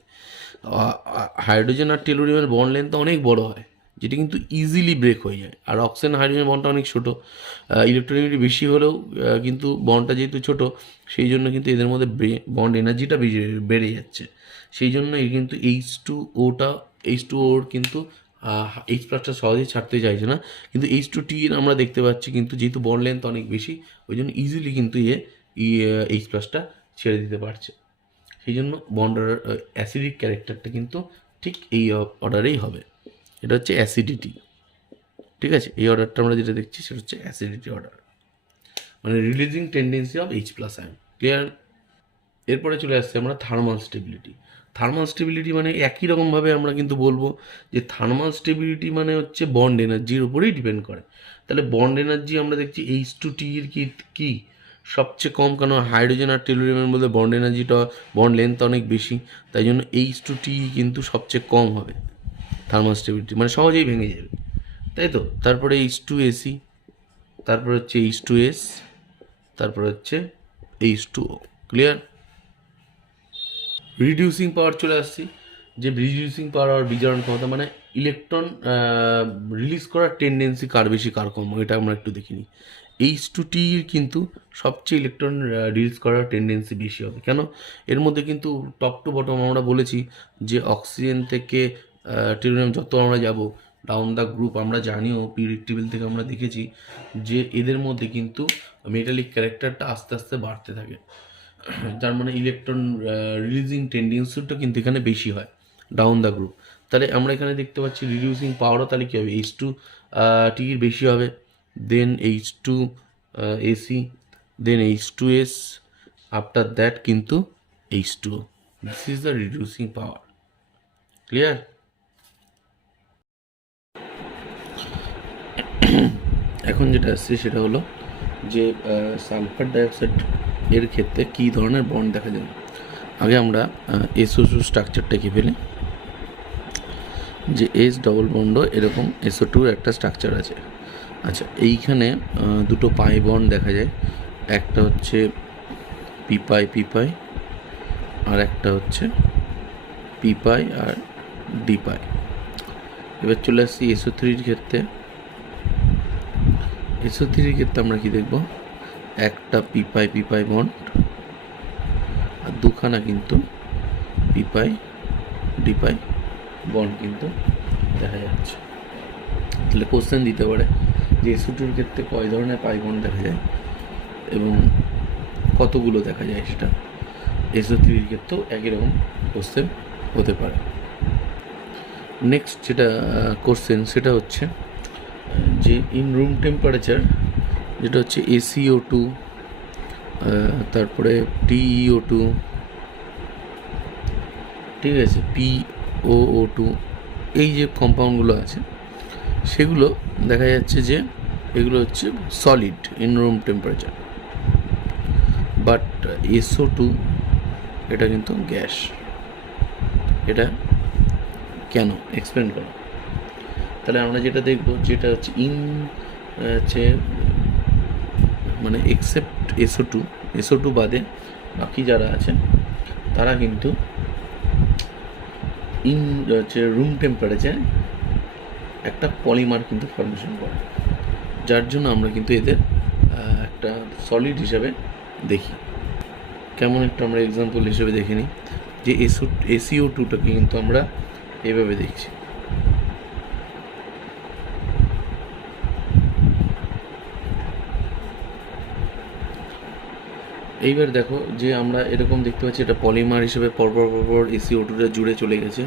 হাইড্রোজেন আর টেলুরিয়ামের বন্ড লেন্থ অনেক বড় হয়, যেটি কিন্তু ইজিলি ব্রেক হয়ে যায়। আর অক্সিজেন হাইড্রোজেন বন্ডটা অনেক ছোটো, ইলেকট্রোনেগেটিভিটি বেশি হলেও কিন্তু বন্ডটা যেহেতু ছোটো, সেই জন্য কিন্তু এদের মধ্যে বন্ড এনার্জিটা বেড়ে যাচ্ছে। সেই জন্য এই কিন্তু H2Oর কিন্তু H+টা সহজেই ছাড়তে চাইছে না, কিন্তু H2T আমরা দেখতে পাচ্ছি কিন্তু যেহেতু বন্ড লেন্থ অনেক বেশি, ওই জন্য ইজিলি কিন্তু H+টা ছেড়ে দিতে পারছে। সেই জন্য বন্ড অ্যাসিডিক ক্যারেক্টারটা কিন্তু ঠিক এই অর্ডারেই হবে। এটা হচ্ছে অ্যাসিডিটি, ঠিক আছে। এই অর্ডারটা আমরা যেটা দেখছি সেটা হচ্ছে অ্যাসিডিটি অর্ডার, মানে releasing tendency of H+ ion. Clear? এরপরে চলে আসছে আমরা থার্মাল স্টেবিলিটি। থার্মাল স্টেবিলিটি মানে একই রকমভাবে আমরা কিন্তু বলবো যে থার্মাল স্টেবিলিটি মানে হচ্ছে বন্ড এনার্জির উপরেই ডিপেন্ড করে। তাহলে বন্ড এনার্জি আমরা দেখছি H2T এর কি সবচেয়ে কম, কেন হাইড্রোজেন আর টেলুরিয়ামের মধ্যে বন্ড এনার্জিটা, বন্ড লেন্থ অনেক বেশি, তাই জন্য H2T কিন্তু সবচেয়ে কম হবে থার্মাল স্টেবিলিটি, মানে সহজেই ভেঙে যাবে, তাই তো। তারপরে H2AC, তারপরে হচ্ছে H2S, তারপরে হচ্ছে H2O। ক্লিয়ার? রিডিউসিং পাওয়ার চলে আসছি, যে রিডিউসিং পাওয়ার আর বিজারণ ক্ষমতা, মানে ইলেকট্রন রিলিজ করার টেন্ডেন্সি কার বেশি কার কম, এটা আমরা একটু দেখিনি। H2T কিন্তু সবচেয়ে ইলেকট্রন রিলিজ করার টেন্ডেন্সি বেশি হবে। কেন? এর মধ্যে কিন্তু টপ টু বটম আমরা বলেছি যে অক্সিজেন থেকে টেলুরিয়াম যত আমরা যাব ডাউন দ্য গ্রুপ, আমরা জানিও পিরিয়ডিক টেবিল থেকে আমরা দেখেছি যে এদের মধ্যে কিন্তু মেটালিক ক্যারেক্টারটা আস্তে আস্তে বাড়তে থাকে, যার মানে ইলেকট্রন রিলিজিং টেন্ডেন্সিটা কিন্তু এখানে বেশি হয় ডাউন দ্য গ্রুপ। তাহলে আমরা এখানে দেখতে পাচ্ছি রিডিউসিং পাওয়ারও তাহলে কী হবে, H2T বেশি হবে, দেন H2AC, then H2S, after that কিন্তু H2O। This is the reducing power. Clear? এখন যেটা আসছে সেটা হলো যে সালফার ডাইঅক্সাইড এর ক্ষেত্রে কী ধরনের বন্ড দেখা যায়। আগে আমরা SO2 স্ট্রাকচারটা কি ফেলি, যে H ডবল বন্ড এরকম SO2 একটা স্ট্রাকচার আছে। আচ্ছা, এইখানে দুটো পাই বন্ড দেখা যায়, একটা হচ্ছে P পাই আর একটা হচ্ছে P পাই আর D পাই। এবার চলে আসছি SO3-র ক্ষেত্রে। SO3-র ক্ষেত্রে আমরা কি দেখব, একটা P পাই বন্ড আর দুখানা কিন্তু P পাই D পাই বন্ড কিন্তু দেখা যাচ্ছে। তাহলে কোশ্চেন দিতে পারে যে SO2-র ক্ষেত্রে কয় ধরনের পাই বন্ড দেখা যায় এবং কতগুলো দেখা যায়, সেটা SO3-র ক্ষেত্রেও একই রকম কোশ্চেন হতে পারে। নেক্সট যেটা কোশ্চেন সেটা হচ্ছে যে ইন রুম টেম্পারেচার, যেটা হচ্ছে ACO2, তারপরে TeO2, ঠিক আছে, POO2, এই যে কম্পাউন্ডগুলো আছে সেগুলো দেখা যাচ্ছে যে এগুলো হচ্ছে solid in room temperature, but SO2 এটা কিন্তু গ্যাস। এটা কেন, এক্সপ্লেন করো। তাহলে আমরা যেটা দেখব যেটা হচ্ছে হচ্ছে মানে এক্সেপ্ট SO2 বাদে বাকি যারা আছে তারা কিন্তু হচ্ছে রুম টেম্পারেচার একটা পলিমার কিন্তু ফর্মেশন করে, যার জন্য আমরা কিন্তু এদের একটা সলিড হিসাবে দেখি। কেমন একটা আমরা এক্সাম্পল হিসেবে দেখে নিই, যে ACO2টাকে কিন্তু আমরা এভাবে দেখছি। এইবার দেখো যে আমরা এরকম দেখতে পাচ্ছি এটা পলিমার হিসেবে পরপর ACO2টা জুড়ে চলে গেছে,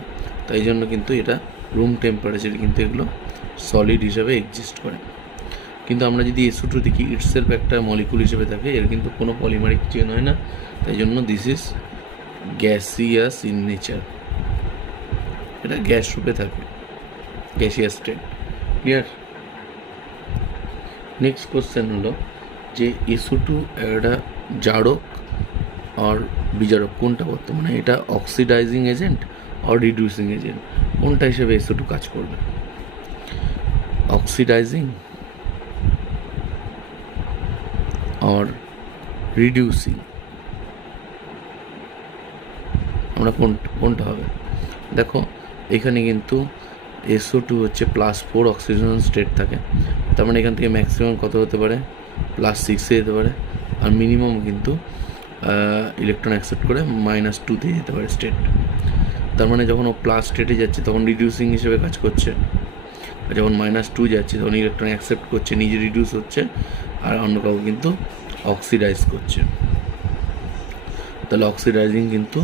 তাই জন্য কিন্তু এটা রুম টেম্পারেচারে কিন্তু এগুলো সলিড হিসাবে এক্সিস্ট করে। কিন্তু আমরা যদি SO2 দেখি ইটসেলফ একটা মলিকুল হিসেবে থাকে, এর কিন্তু কোনো পলিমারিক চেন হয় না, তাই জন্য this is gaseous in nature. এটা গ্যাস রূপে থাকে, gaseous state. Clear? Next question হলো যে SO2 একটা জারক আর বিজারক কোনটা বর্তমানে, এটা অক্সিডাইজিং এজেন্ট আর রিডিউসিং এজেন্ট, কোনটা হিসেবে SO2 কাজ করবে? অক্সিডাইজিং আর রিডিউসিং, আমরা কোনটা হবে? দেখো এখানে কিন্তু SO2 হচ্ছে +4 অক্সিজেন স্টেট থাকে, তার মানে এখান থেকে ম্যাক্সিমাম কত হতে পারে? +6-এ যেতে পারে, আর মিনিমাম কিন্তু ইলেকট্রন অ্যাকসেপ্ট করে -2-তে যেতে পারে স্টেট। তার মানে যখন ও প্লাস স্টেটে যাচ্ছে তখন রিডিউসিং হিসেবে কাজ করছে, আর যখন -2 যাচ্ছে তখন ইলেকট্রন অ্যাকসেপ্ট করছে, নিজে রিডিউস হচ্ছে, আর অন্য কাউকে কিন্তু অক্সিডাইজ করছে। তাহলে অক্সিডাইজিং কিন্তু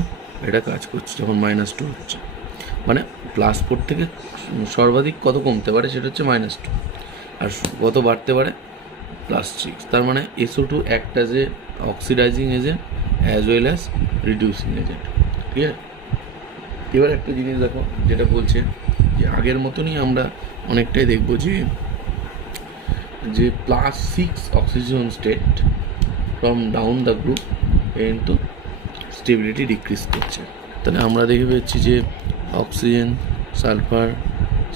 এটা কাজ করছে যখন -2 হচ্ছে, মানে +4 থেকে সর্বাধিক কত কমতে পারে সেটা হচ্ছে -2, আর কত বাড়তে পারে? +6। তার মানে SO2 act as a oxidising agent as well as reducing agent. Clear? এবার একটা জিনিস দেখো যেটা বলছে যে আগের মতনই আমরা অনেকটাই দেখবো যে +6 oxygen state from down the group কিন্তু স্টেবিলিটি ডিক্রিজ করছে। তাহলে আমরা দেখে পেয়েছি যে অক্সিজেন, সালফার,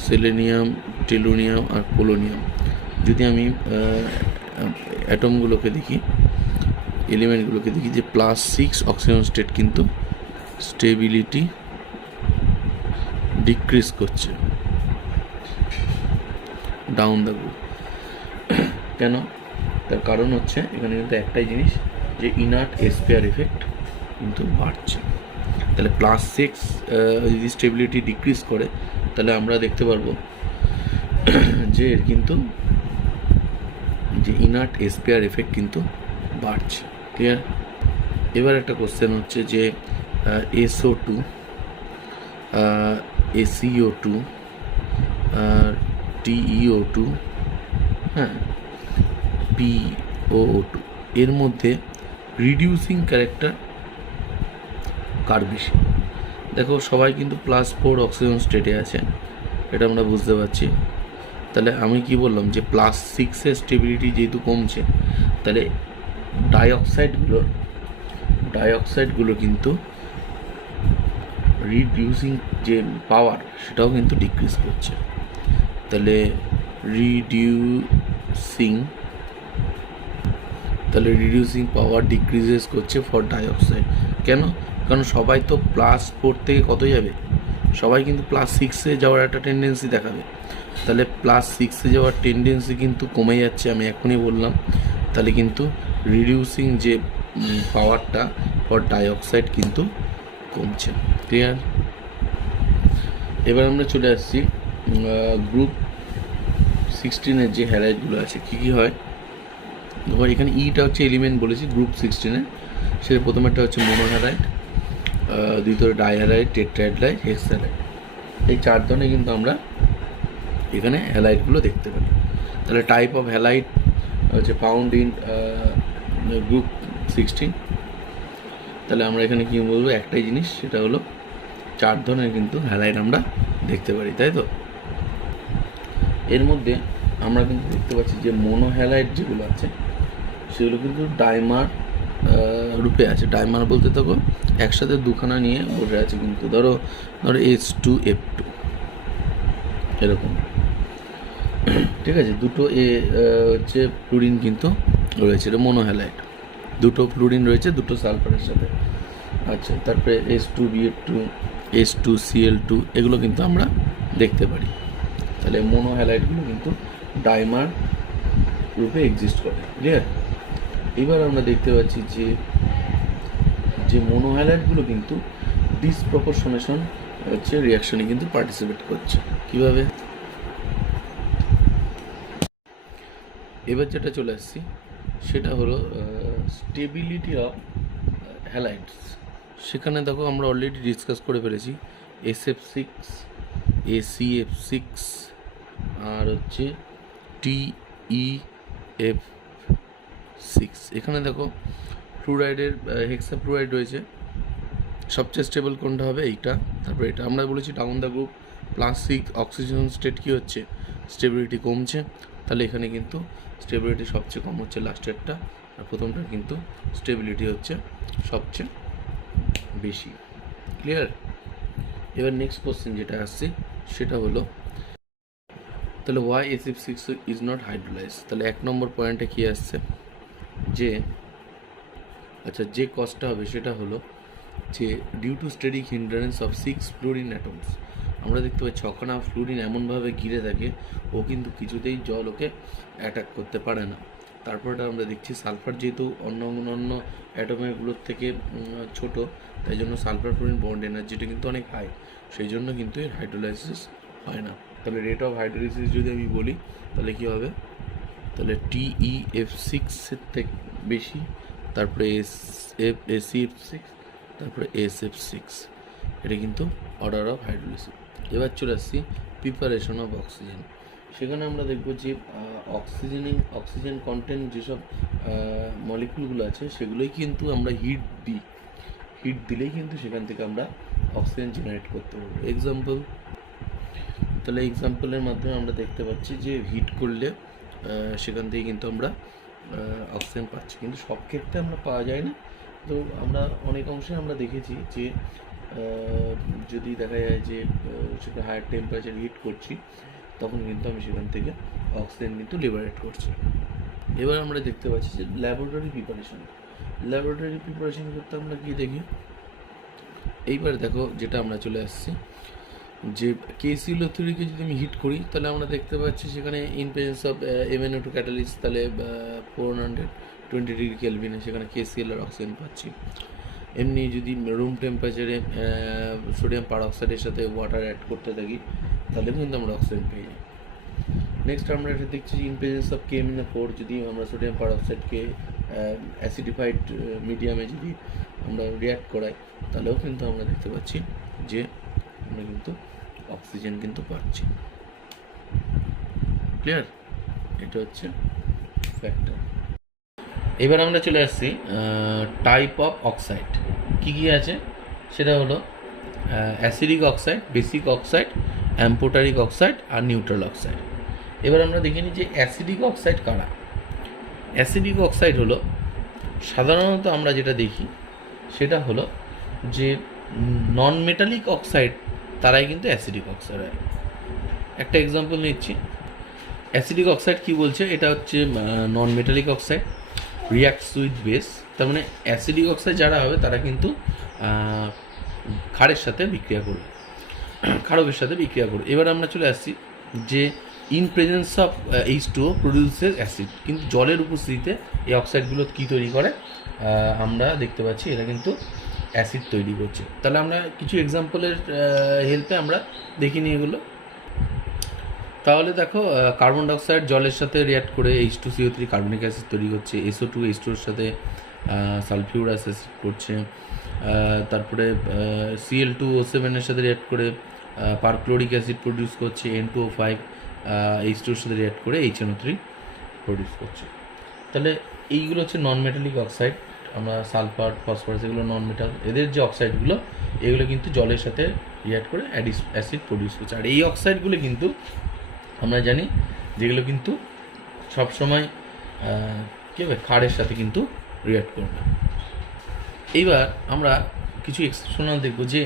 সেলেনিয়াম, টেলুনিয়াম আর পোলোনিয়াম, যদি আমি অ্যাটমগুলোকে দেখি, এলিমেন্টগুলোকে দেখি, যে +6 অক্সিজেন স্টেট কিন্তু স্টেবিলিটি ডিক্রিজ করছে ডাউন দ্য গ্রুপ। কেন? তার কারণ হচ্ছে এখানে কিন্তু একটাই জিনিস, যে ইনার্ট এসপিআর এফেক্ট কিন্তু বাড়ছে। তাহলে +6 যদি স্টেবিলিটি ডিক্রিজ করে তাহলে আমরা দেখতে পারবো যে এর কিন্তু যে ইনার্ট এসপিআর এফেক্ট কিন্তু বাড়ছে। ক্লিয়ার? এবার একটা কোশ্চেন হচ্ছে যে SO2, SeO2, TeO2, হ্যাঁ, POO2, এর মধ্যে রিডিউসিং ক্যারেক্টার কার বেশি? দেখো সবাই কিন্তু +4 অক্সিজেন স্টেটে আছে, এটা আমরা বুঝতে পারছি। তাহলে আমি কি বললাম যে +6-এর স্টেবিলিটি যেহেতু কমছে, তাহলে ডাইঅক্সাইডগুলো কিন্তু রিডিউসিং যে পাওয়ার সেটাও কিন্তু ডিক্রিজ করছে। তাহলে রিডিউসিং পাওয়ার ডিক্রিজেস করছে ফর ডাইঅক্সাইড। কেন? কারণ সবাই তো +4 থেকে কত যাবে? সবাই কিন্তু +6-এ যাওয়ার একটা টেন্ডেন্সি দেখাবে। তাহলে +6-এ যাওয়ার টেন্ডেন্সি কিন্তু কমে যাচ্ছে, আমি এখনই বললাম। তাহলে কিন্তু রিডিউসিং যে পাওয়ারটা ফর ডাইঅক্সাইড কিন্তু কমছে। ক্লিয়ার? এবার আমরা চলে আসছি গ্রুপ 16-এর যে হ্যালাইডগুলো আছে কী কী হয়। ধর এখানে ইটা হচ্ছে এলিমেন্ট বলেছি গ্রুপ 16-এর, সেটা প্রথমেরটা হচ্ছে মোনোহ্যালাইড, দ্বিতীয় ডাইহ্যালাইড, টেট্রাহ্যালাইড, হেক্সাহ্যালাইড। এই 4 ধরনের কিন্তু আমরা এখানে হ্যালাইডগুলো দেখতে পাই। তাহলে টাইপ অফ হ্যালাইড হচ্ছে ফাউন্ড ইন গ্রুপ 16। তাহলে আমরা এখানে কী বলবো, একটাই জিনিস, সেটা হলো 4 ধরনের কিন্তু হ্যালাইড আমরা দেখতে পারি, তাই তো? এর মধ্যে আমরা কিন্তু দেখতে পাচ্ছি যে মোনোহ্যালাইড যেগুলো আছে সেগুলো কিন্তু ডাইমার রূপে আছে। ডাইমার বলতে থাকো একসাথে দুখানা নিয়ে বসে আছে, কিন্তু ধরো H2F2 এরকম, ঠিক আছে? দুটো হচ্ছে ফ্লুরিন কিন্তু রয়েছে, এটা মোনোহ্যালাইড। দুটো ফ্লুরিন রয়েছে দুটো সালফারের সাথে। আচ্ছা, তারপরে H2BF2, H2Cl2 এগুলো কিন্তু আমরা দেখতে পারি। তাহলে মোনোহ্যালাইডগুলো কিন্তু ডাইমার রূপে এক্সিস্ট করে। ক্লিয়ার? এবার আমরা দেখতে পাচ্ছি যে মোনোহ্যালাইডগুলো কিন্তু ডিসপ্রপোর্শনেশন হচ্ছে রিয়াকশনে কিন্তু পার্টিসিপেট করছে। কিভাবে? এবার যেটা চলে আসছি সেটা হলো স্টেবিলিটি অফ হ্যালাইডস। সেখানে দেখো আমরা অলরেডি ডিসকাস করে ফেলেছি SF6, ACF6 আর হচ্ছে TeF6। এখানে দেখো ফ্লুরাইডের হেক্সাফ্লুরাইড রয়েছে, সবচেয়ে স্টেবল কোনটা হবে? এইটা। তারপরে এটা আমরা বলেছি down the group +6 oxygen state কী হচ্ছে? স্টেবিলিটি কমছে। তাহলে এখানে কিন্তু স্টেবিলিটি সবচেয়ে কম হচ্ছে লাস্টেরটা, আর প্রথমটার কিন্তু স্টেবিলিটি হচ্ছে সবচেয়ে বেশি। ক্লিয়ার? এবার নেক্সট কোশ্চেন যেটা আসছে সেটা হলো, তাহলে Y SF6 is not hydrolyse. তাহলে 1 নম্বর পয়েন্টে কী আসছে যে আচ্ছা যে কজটা হবে সেটা হলো যে due to steric hindrance of 6 fluorine atoms. আমরা দেখতে পাচ্ছি ছখানা ফ্লুরিন এমনভাবে ঘিরে থাকে ও কিন্তু কিছুতেই জল ওকে অ্যাটাক করতে পারে না। তারপরটা আমরা দেখছি সালফার যেহেতু অন্য অ্যাটমেরগুলোর থেকে ছোট, তাই জন্য সালফার ফ্লুরিন বন্ড এনার্জিটা কিন্তু অনেক হাই, সেই জন্য কিন্তু এর হাইড্রোলাইসিস হয় না। তাহলে রেট অফ হাইড্রোলাইসিস যদি আমি বলি তাহলে কী হবে? তাহলে TeF6 এর থেকে বেশি, তারপরে AC6, তারপরে SF6, এটা কিন্তু অর্ডার অফ হাইড্রোলাইসিস। এবার চলে আসছি প্রিপারেশন অফ অক্সিজেন। সেখানে আমরা দেখব যে অক্সিজেন কন্টেন্ট যেসব মলিকুলগুলো আছে সেগুলোই কিন্তু আমরা হিট দিলেই কিন্তু সেখান থেকে আমরা অক্সিজেন জেনারেট করতে পারবো। এক্সাম্পল, তাহলে এক্সাম্পলের মাধ্যমে আমরা দেখতে পাচ্ছি যে হিট করলে সেখান থেকে কিন্তু আমরা অক্সিজেন পাচ্ছি, কিন্তু সব ক্ষেত্রে আমরা পাওয়া যায় না। তো আমরা অনেক অংশে আমরা দেখেছি যে যদি দেখা যায় যে সেটা হায়ার টেম্পারেচার হিট করছি তখন কিন্তু আমি সেখান থেকে অক্সিজেন কিন্তু লিবারেট করছি। এবার আমরা দেখতে পাচ্ছি যে ল্যাবরেটরি প্রিপারেশন করতে আমরা কি দেখি? এইবার দেখো যেটা আমরা চলে আসছি যে KClO3 যদি আমি হিট করি তাহলে আমরা দেখতে পাচ্ছি সেখানে in presence of MnO2 catalyst, তাহলে 420 ডিগ্রি কেলভিনে সেখানে KCl আর অক্সিজেন পাচ্ছি। এমনি যদি রুম টেম্পারেচারে সোডিয়াম পারঅক্সাইডের সাথে ওয়াটার অ্যাড করতে থাকি তাহলে কিন্তু আমরা অক্সিজেন পেয়ে যাই। নেক্সট আমরা এটা দেখছি ইন প্রেজেন্স অফ KMnO4 যদি আমরা সোডিয়াম পারঅক্সাইডকে অ্যাসিডিফাইড মিডিয়ামে যদি আমরা রিয়াক্ট করাই তাহলেও কিন্তু আমরা দেখতে পাচ্ছি যে আমরা কিন্তু অক্সিজেন কিন্তু পাচ্ছি। ক্লিয়ার? এটা হচ্ছে ফ্যাক্টর। এবার আমরা চলে আসছি টাইপ অফ অক্সাইড কী কী আছে, সেটা হলো acidic oxide, basic oxide, amphoteric oxide আর নিউট্রাল অক্সাইড। এবার আমরা দেখে নিই যে অ্যাসিডিক অক্সাইড কারা। অ্যাসিডিক অক্সাইড হলো সাধারণত আমরা যেটা দেখি সেটা হলো যে নন মেটালিক অক্সাইড তারাই কিন্তু অ্যাসিডিক অক্সাইড হয়। একটা এক্সাম্পল নিচ্ছি, অ্যাসিডিক অক্সাইড কি বলছে, এটা হচ্ছে নন metallic oxide, reacts with base. তার মানে অ্যাসিডিক অক্সাইড যারা হবে তারা কিন্তু ক্ষারের সাথে বিক্রিয়া করবে, ক্ষারকের সাথে বিক্রিয়া করবে। এবার আমরা চলে আসছি যে in presence of H2O produces acid, কিন্তু জলের উপস্থিতিতে এই অক্সাইডগুলো কী তৈরি করে আমরা দেখতে পাচ্ছি এরা কিন্তু অ্যাসিড তৈরি করছে। তাহলে আমরা কিছু এক্সাম্পলের হেল্পে আমরা দেখিনি এগুলো। তাহলে দেখো কার্বন ডাইঅক্সাইড জলের সাথে রিয়াক্ট করে H2CO3 কার্বনিক অ্যাসিড তৈরি করছে, SO2 H2ওর সাথে সালফিউরাস অ্যাসিড করছে, তারপরে Cl2O7 এর সাথে রিয়াক্ট করে পারক্লোরিক অ্যাসিড প্রডিউস করছে, N2O5 H2ওর সাথে রিয়াক্ট করে HNO3 প্রডিউস করছে। তাহলে এইগুলো হচ্ছে নন মেটালিক অক্সাইড। আমরা সালফার, ফসফরাস এগুলো নন মেটাল, এদের যে অক্সাইডগুলো এগুলো কিন্তু জলের সাথে রিয়াক্ট করে অ্যাসিড প্রডিউস করছে। আর এই অক্সাইডগুলো কিন্তু আমরা জানি যেগুলো কিন্তু সবসময় কী হবে, ক্ষারের সাথে কিন্তু রিয়াক্ট করবে। এইবার আমরা কিছু এক্সেপশনাল দেখব যে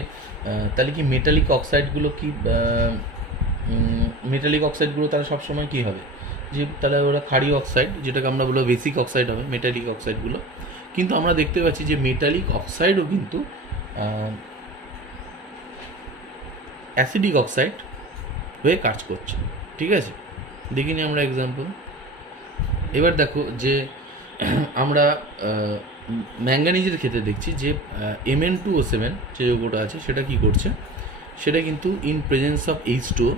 তাহলে কি মেটালিক অক্সাইডগুলো তারা সবসময় কী হবে, যে তাহলে ওরা ক্ষারীয় অক্সাইড, যেটাকে আমরা বলবো বেসিক অক্সাইড হবে মেটালিক অক্সাইডগুলো। কিন্তু আমরা দেখতে পাচ্ছি যে মেটালিক অক্সাইডও কিন্তু অ্যাসিডিক অক্সাইড হয়ে কাজ করছে। ঠিক আছে, দেখিনি আমরা এক্সাম্পল। এবার দেখো যে আমরা ম্যাঙ্গানিজের ক্ষেত্রে দেখছি যে Mn2O7 যে যৌগটা আছে সেটা কি করছে, সেটা কিন্তু in presence of H2O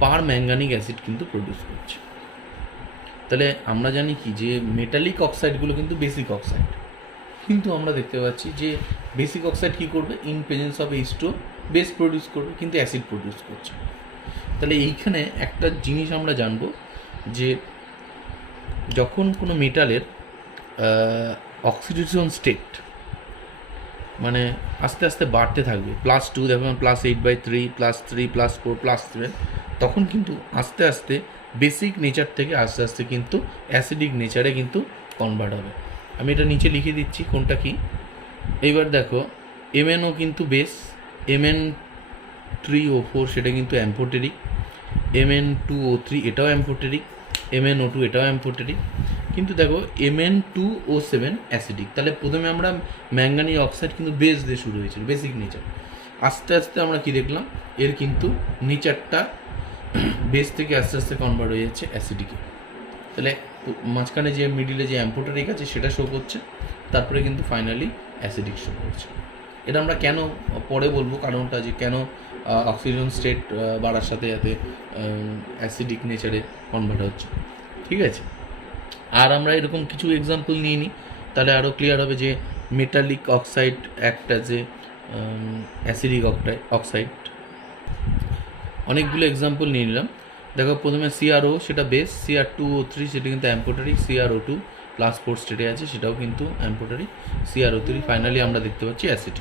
permanganic acid কিন্তু প্রডিউস করছে। তাহলে আমরা জানি কি যে মেটালিক অক্সাইডগুলো কিন্তু বেসিক অক্সাইড, কিন্তু আমরা দেখতে পাচ্ছি যে বেসিক অক্সাইড কী করবে, in presence of H2O base produce করবে কিন্তু অ্যাসিড প্রডিউস করছে। তাহলে এইখানে একটা জিনিস আমরা জানবো যে যখন কোনো মেটালের অক্সিডেশন স্টেট মানে আস্তে আস্তে বাড়তে থাকবে, +2 দেখুন +8/3 +3 +4 +7, তখন কিন্তু আস্তে আস্তে বেসিক নেচার থেকে আস্তে আস্তে কিন্তু অ্যাসিডিক নেচারে কিন্তু কনভার্ট হবে। আমি এটা নিচে লিখে দিচ্ছি কোনটা কি। এইবার দেখো MnO কিন্তু বেস, Mn3O4 সেটা কিন্তু অ্যাম্ফোটেরিক, Mn2O3 এটাও অ্যাম্ফোটেরিক, MnO2 এটাও অ্যাম্ফোটেরিক। কিন্তু দেখো Mn2O7 অ্যাসিডিক। তাহলে প্রথমে আমরা ম্যাঙ্গানিজ অক্সাইড কিন্তু বেস দিয়ে শুরু হয়েছিল, বেসিক নেচার। আস্তে আস্তে আমরা কি দেখলাম, এর কিন্তু নেচারটা বেস থেকে আস্তে আস্তে কনভার্ট হয়ে যাচ্ছে অ্যাসিডিকে। তাহলে মাঝখানে যে মিডিলে যে অ্যাম্ফোটেরিক আছে সেটা শো করছে, তারপরে কিন্তু ফাইনালি অ্যাসিডিক শো করছে। এটা আমরা কেন পরে বলবো, কারণটা যে কেন অক্সিজেন স্টেট বাড়ার সাথে সাথে অ্যাসিডিক নেচারে কনভার্ট হচ্ছে। ঠিক আছে, আর আমরা এরকম কিছু এক্সাম্পল নিয়ে নিই, তাহলে আরও ক্লিয়ার হবে যে মেটালিক অক্সাইড একটা যে অ্যাসিডিক অক্সাইড। অনেকগুলো এক্সাম্পল নিয়ে নিলাম। দেখো প্রথমে CrO সেটা বেস, Cr2O3 সেটা কিন্তু অ্যাম্ফোটারিক, Cro2 +4 স্টেটে আছে সেটাও কিন্তু অ্যাম্ফোটারিক, Cro3 ফাইনালি আমরা দেখতে পাচ্ছি অ্যাসিড।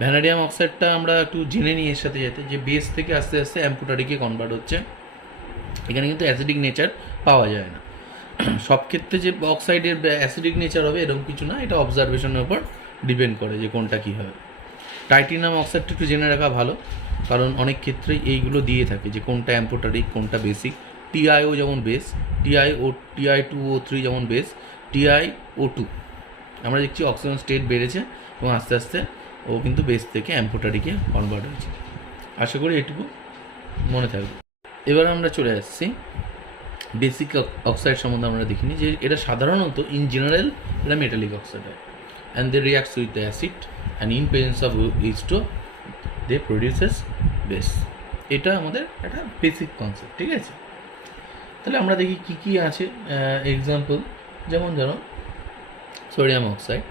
ভ্যানাডিয়াম অক্সাইডটা আমরা একটু জেনে নিই এর সাথে সাথে, যে বেস থেকে আস্তে আস্তে অ্যাম্ফোটারিকে কনভার্ট হচ্ছে। এখানে কিন্তু অ্যাসিডিক নেচার পাওয়া যায় না। সব ক্ষেত্রে যে অক্সাইডের অ্যাসিডিক নেচার হবে এরকম কিছু না, এটা অবজারভেশনের উপর ডিপেন্ড করে যে কোনটা কী হবে। টাইটেনিয়াম অক্সাইডটা একটু জেনে রাখা ভালো, কারণ অনেক ক্ষেত্রেই এইগুলো দিয়ে থাকে যে কোনটা অ্যাম্ফোটারিক কোনটা বেসিক। TiO যেমন বেস, Ti2O3 যেমন বেস, TiO2 আমরা দেখছি অক্সিজেন স্টেট বেড়েছে এবং আস্তে আস্তে ও কিন্তু বেস থেকে অ্যাম্ফোটারিকে কনভার্ট হয়েছে। আশা করি এটুকু মনে থাকবে। এবার আমরা চলে আসছি বেসিক অক্সাইড সম্বন্ধে। আমরা দেখিনি যে এটা সাধারণত ইন জেনারেল এটা মেটালিক অক্সাইড হয়, and they reacts with the acid and in presence of H2 they produces base. এটা আমাদের একটা বেসিক কনসেপ্ট। ঠিক আছে, তাহলে আমরা দেখি কী কী আছে এক্সাম্পল। যেমন ধরো সোডিয়াম অক্সাইড,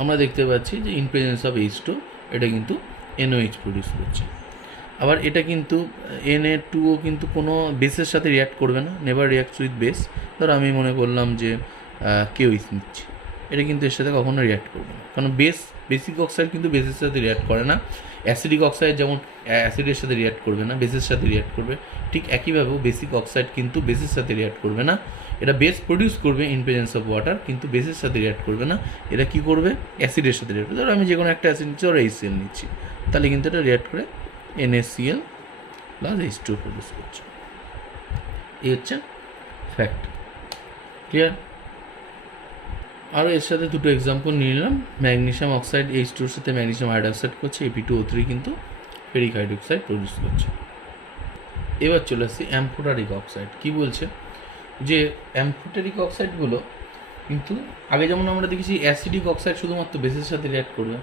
আমরা দেখতে পাচ্ছি যে ইন প্রেজেন্স অফ H2 এটা কিন্তু NOH প্রডিউস করছে। আবার এটা কিন্তু Na2O কিন্তু কোনো বেসের সাথে রিয়াক্ট করবে না, নেভার রিয়াক্টস উইথ বেস। ধরো আমি মনে করলাম যে কেউইস নিচ্ছি, এটা কিন্তু এর সাথে কখনো রিয়াক্ট করবে না, কারণ বেসিক অক্সাইড কিন্তু বেসের সাথে রিয়াক্ট করে না। অ্যাসিডিক অক্সাইড যেমন অ্যাসিডের সাথে রিয়াক্ট করবে না, বেসের সাথে রিয়াক্ট করবে, ঠিক একইভাবেও বেসিক অক্সাইড কিন্তু বেসের সাথে রিয়াক্ট করবে না। এটা বেস প্রডিউস করবে ইন প্রেজেন্স অফ ওয়াটার, কিন্তু বেসের সাথে রিয়াক্ট করবে না। এটা কী করবে, অ্যাসিডের সাথে রিয়াক্ট করবে। ধরো আমি যে কোনো একটা অ্যাসিড নিচ্ছি, ওরা HCl নিচ্ছি, তাহলে কিন্তু এটা রিয়াক্ট করে NaCl + H2 প্রডিউস করছে। এই হচ্ছে ফ্যাক্ট। ক্লিয়ার? আরও এর সাথে দুটো এক্সাম্পল নিয়ে নিলাম। ম্যাগনেসিয়াম অক্সাইড H2 এর সাথে ম্যাগনেসিয়াম হাইড্রোক্সাইড করছে, Fe2O3 কিন্তু ফেরিক হাইড্রোক্সাইড প্রডিউস করছে। এবার চলে আসছি অ্যাম্ফোটারিক অক্সাইড। কী বলছে, যে অ্যাম্ফোটারিক অক্সাইডগুলো কিন্তু আগে যেমন আমরা দেখেছি অ্যাসিডিক অক্সাইড শুধুমাত্র বেসের সাথে রিয়াক্ট করবে,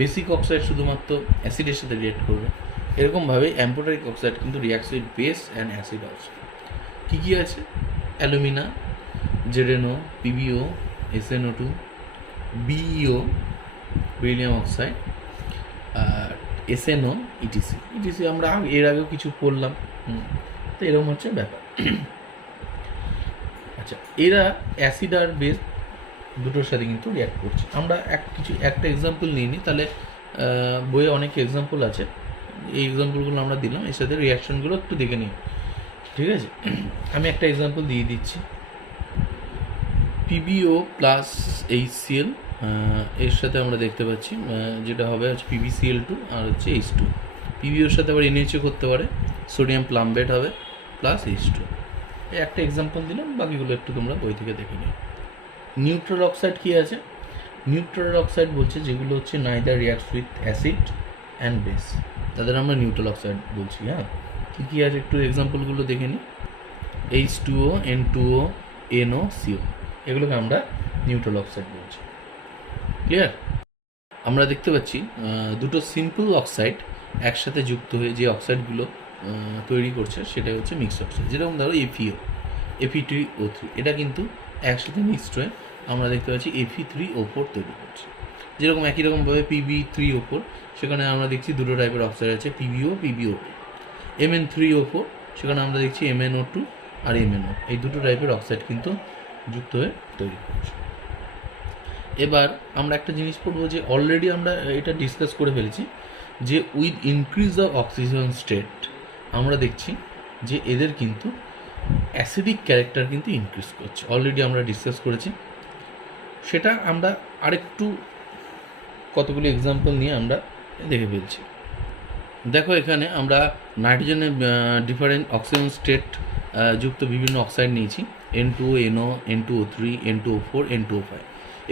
বেসিক অক্সাইড শুধুমাত্র অ্যাসিডের সাথে রিয়াক্ট করবে, এরকমভাবে অ্যাম্ফোটারিক অক্সাইড কিন্তু reacts with base and acid also. কী কী আছে, alumina, ZnO, PbO, SnO2, BeO beryllium oxide, SnO, ETC আমরা এর আগেও কিছু পড়লাম। তো এরকম হচ্ছে ব্যাপার। আচ্ছা, এরা অ্যাসিড আর বেস দুটোর সাথে কিন্তু রিয়াক্ট করছে। আমরা একটা এক্সাম্পল নিয়ে নিই, তাহলে বইয়ে অনেক এক্সাম্পল আছে, এই এক্সাম্পলগুলো আমরা দিলাম, এর সাথে রিয়াকশনগুলো একটু দেখে নিই। ঠিক আছে, আমি একটা এক্সাম্পল দিয়ে দিচ্ছি। PbO + HCl, এর সাথে আমরা দেখতে পাচ্ছি যেটা হবে হচ্ছে PbCl2 আর হচ্ছে H2। PbOর সাথে আবার NaHO করতে পারে, সোডিয়াম প্লাম্বেট হবে +H2। এই একটা এক্সাম্পল দিলাম, বাকিগুলো একটু তোমরা বই থেকে দেখে নিও। নিউট্রাল অক্সাইড কী আছে, নিউট্রাল অক্সাইড বলছে যেগুলো হচ্ছে neither reacts with acid and base, তাদের আমরা নিউট্রাল অক্সাইড বলছি। হ্যাঁ, কী কী আছে একটু এক্সাম্পলগুলো দেখে নিই। H2O, N2O, NO, CO, এগুলোকে আমরা নিউট্রাল অক্সাইড বলছি। ক্লিয়ার? আমরা দেখতে পাচ্ছি দুটো সিম্পল অক্সাইড একসাথে যুক্ত হয়ে যে অক্সাইডগুলো তৈরি করছে সেটাই হচ্ছে মিক্সড অক্সাইড। যেরকম ধরো FeO, Fe3O3, এটা কিন্তু একসাথে মিক্সড হয়ে আমরা দেখতে পাচ্ছি Fe3O4 তৈরি করছে। যেরকম একই রকমভাবে Pb3O4, সেখানে আমরা দেখছি দুটো টাইপের অক্সাইড আছে, PbO, PbO2। Mn3O4, সেখানে আমরা দেখছি MnO2 আর MnO, এই দুটো টাইপের অক্সাইড কিন্তু যুক্ত হয়ে তৈরি করছে। এবার আমরা একটা জিনিস পড়বো যে অলরেডি আমরা এটা ডিসকাস করে ফেলেছি যে with increase of oxygen state আমরা দেখছি যে এদের কিন্তু অ্যাসিডিক ক্যারেক্টার কিন্তু ইনক্রিজ করছে, অলরেডি আমরা ডিসকাস করেছি। সেটা আমরা আরেকটু কতগুলো এক্সাম্পল নিয়ে আমরা দেখে ফেলছি। দেখো এখানে আমরা নাইট্রোজেনের ডিফারেন্ট অক্সিজেন স্টেট যুক্ত বিভিন্ন অক্সাইড নিয়েছি, N2O, NO, N2O3, N2O4, N2O5।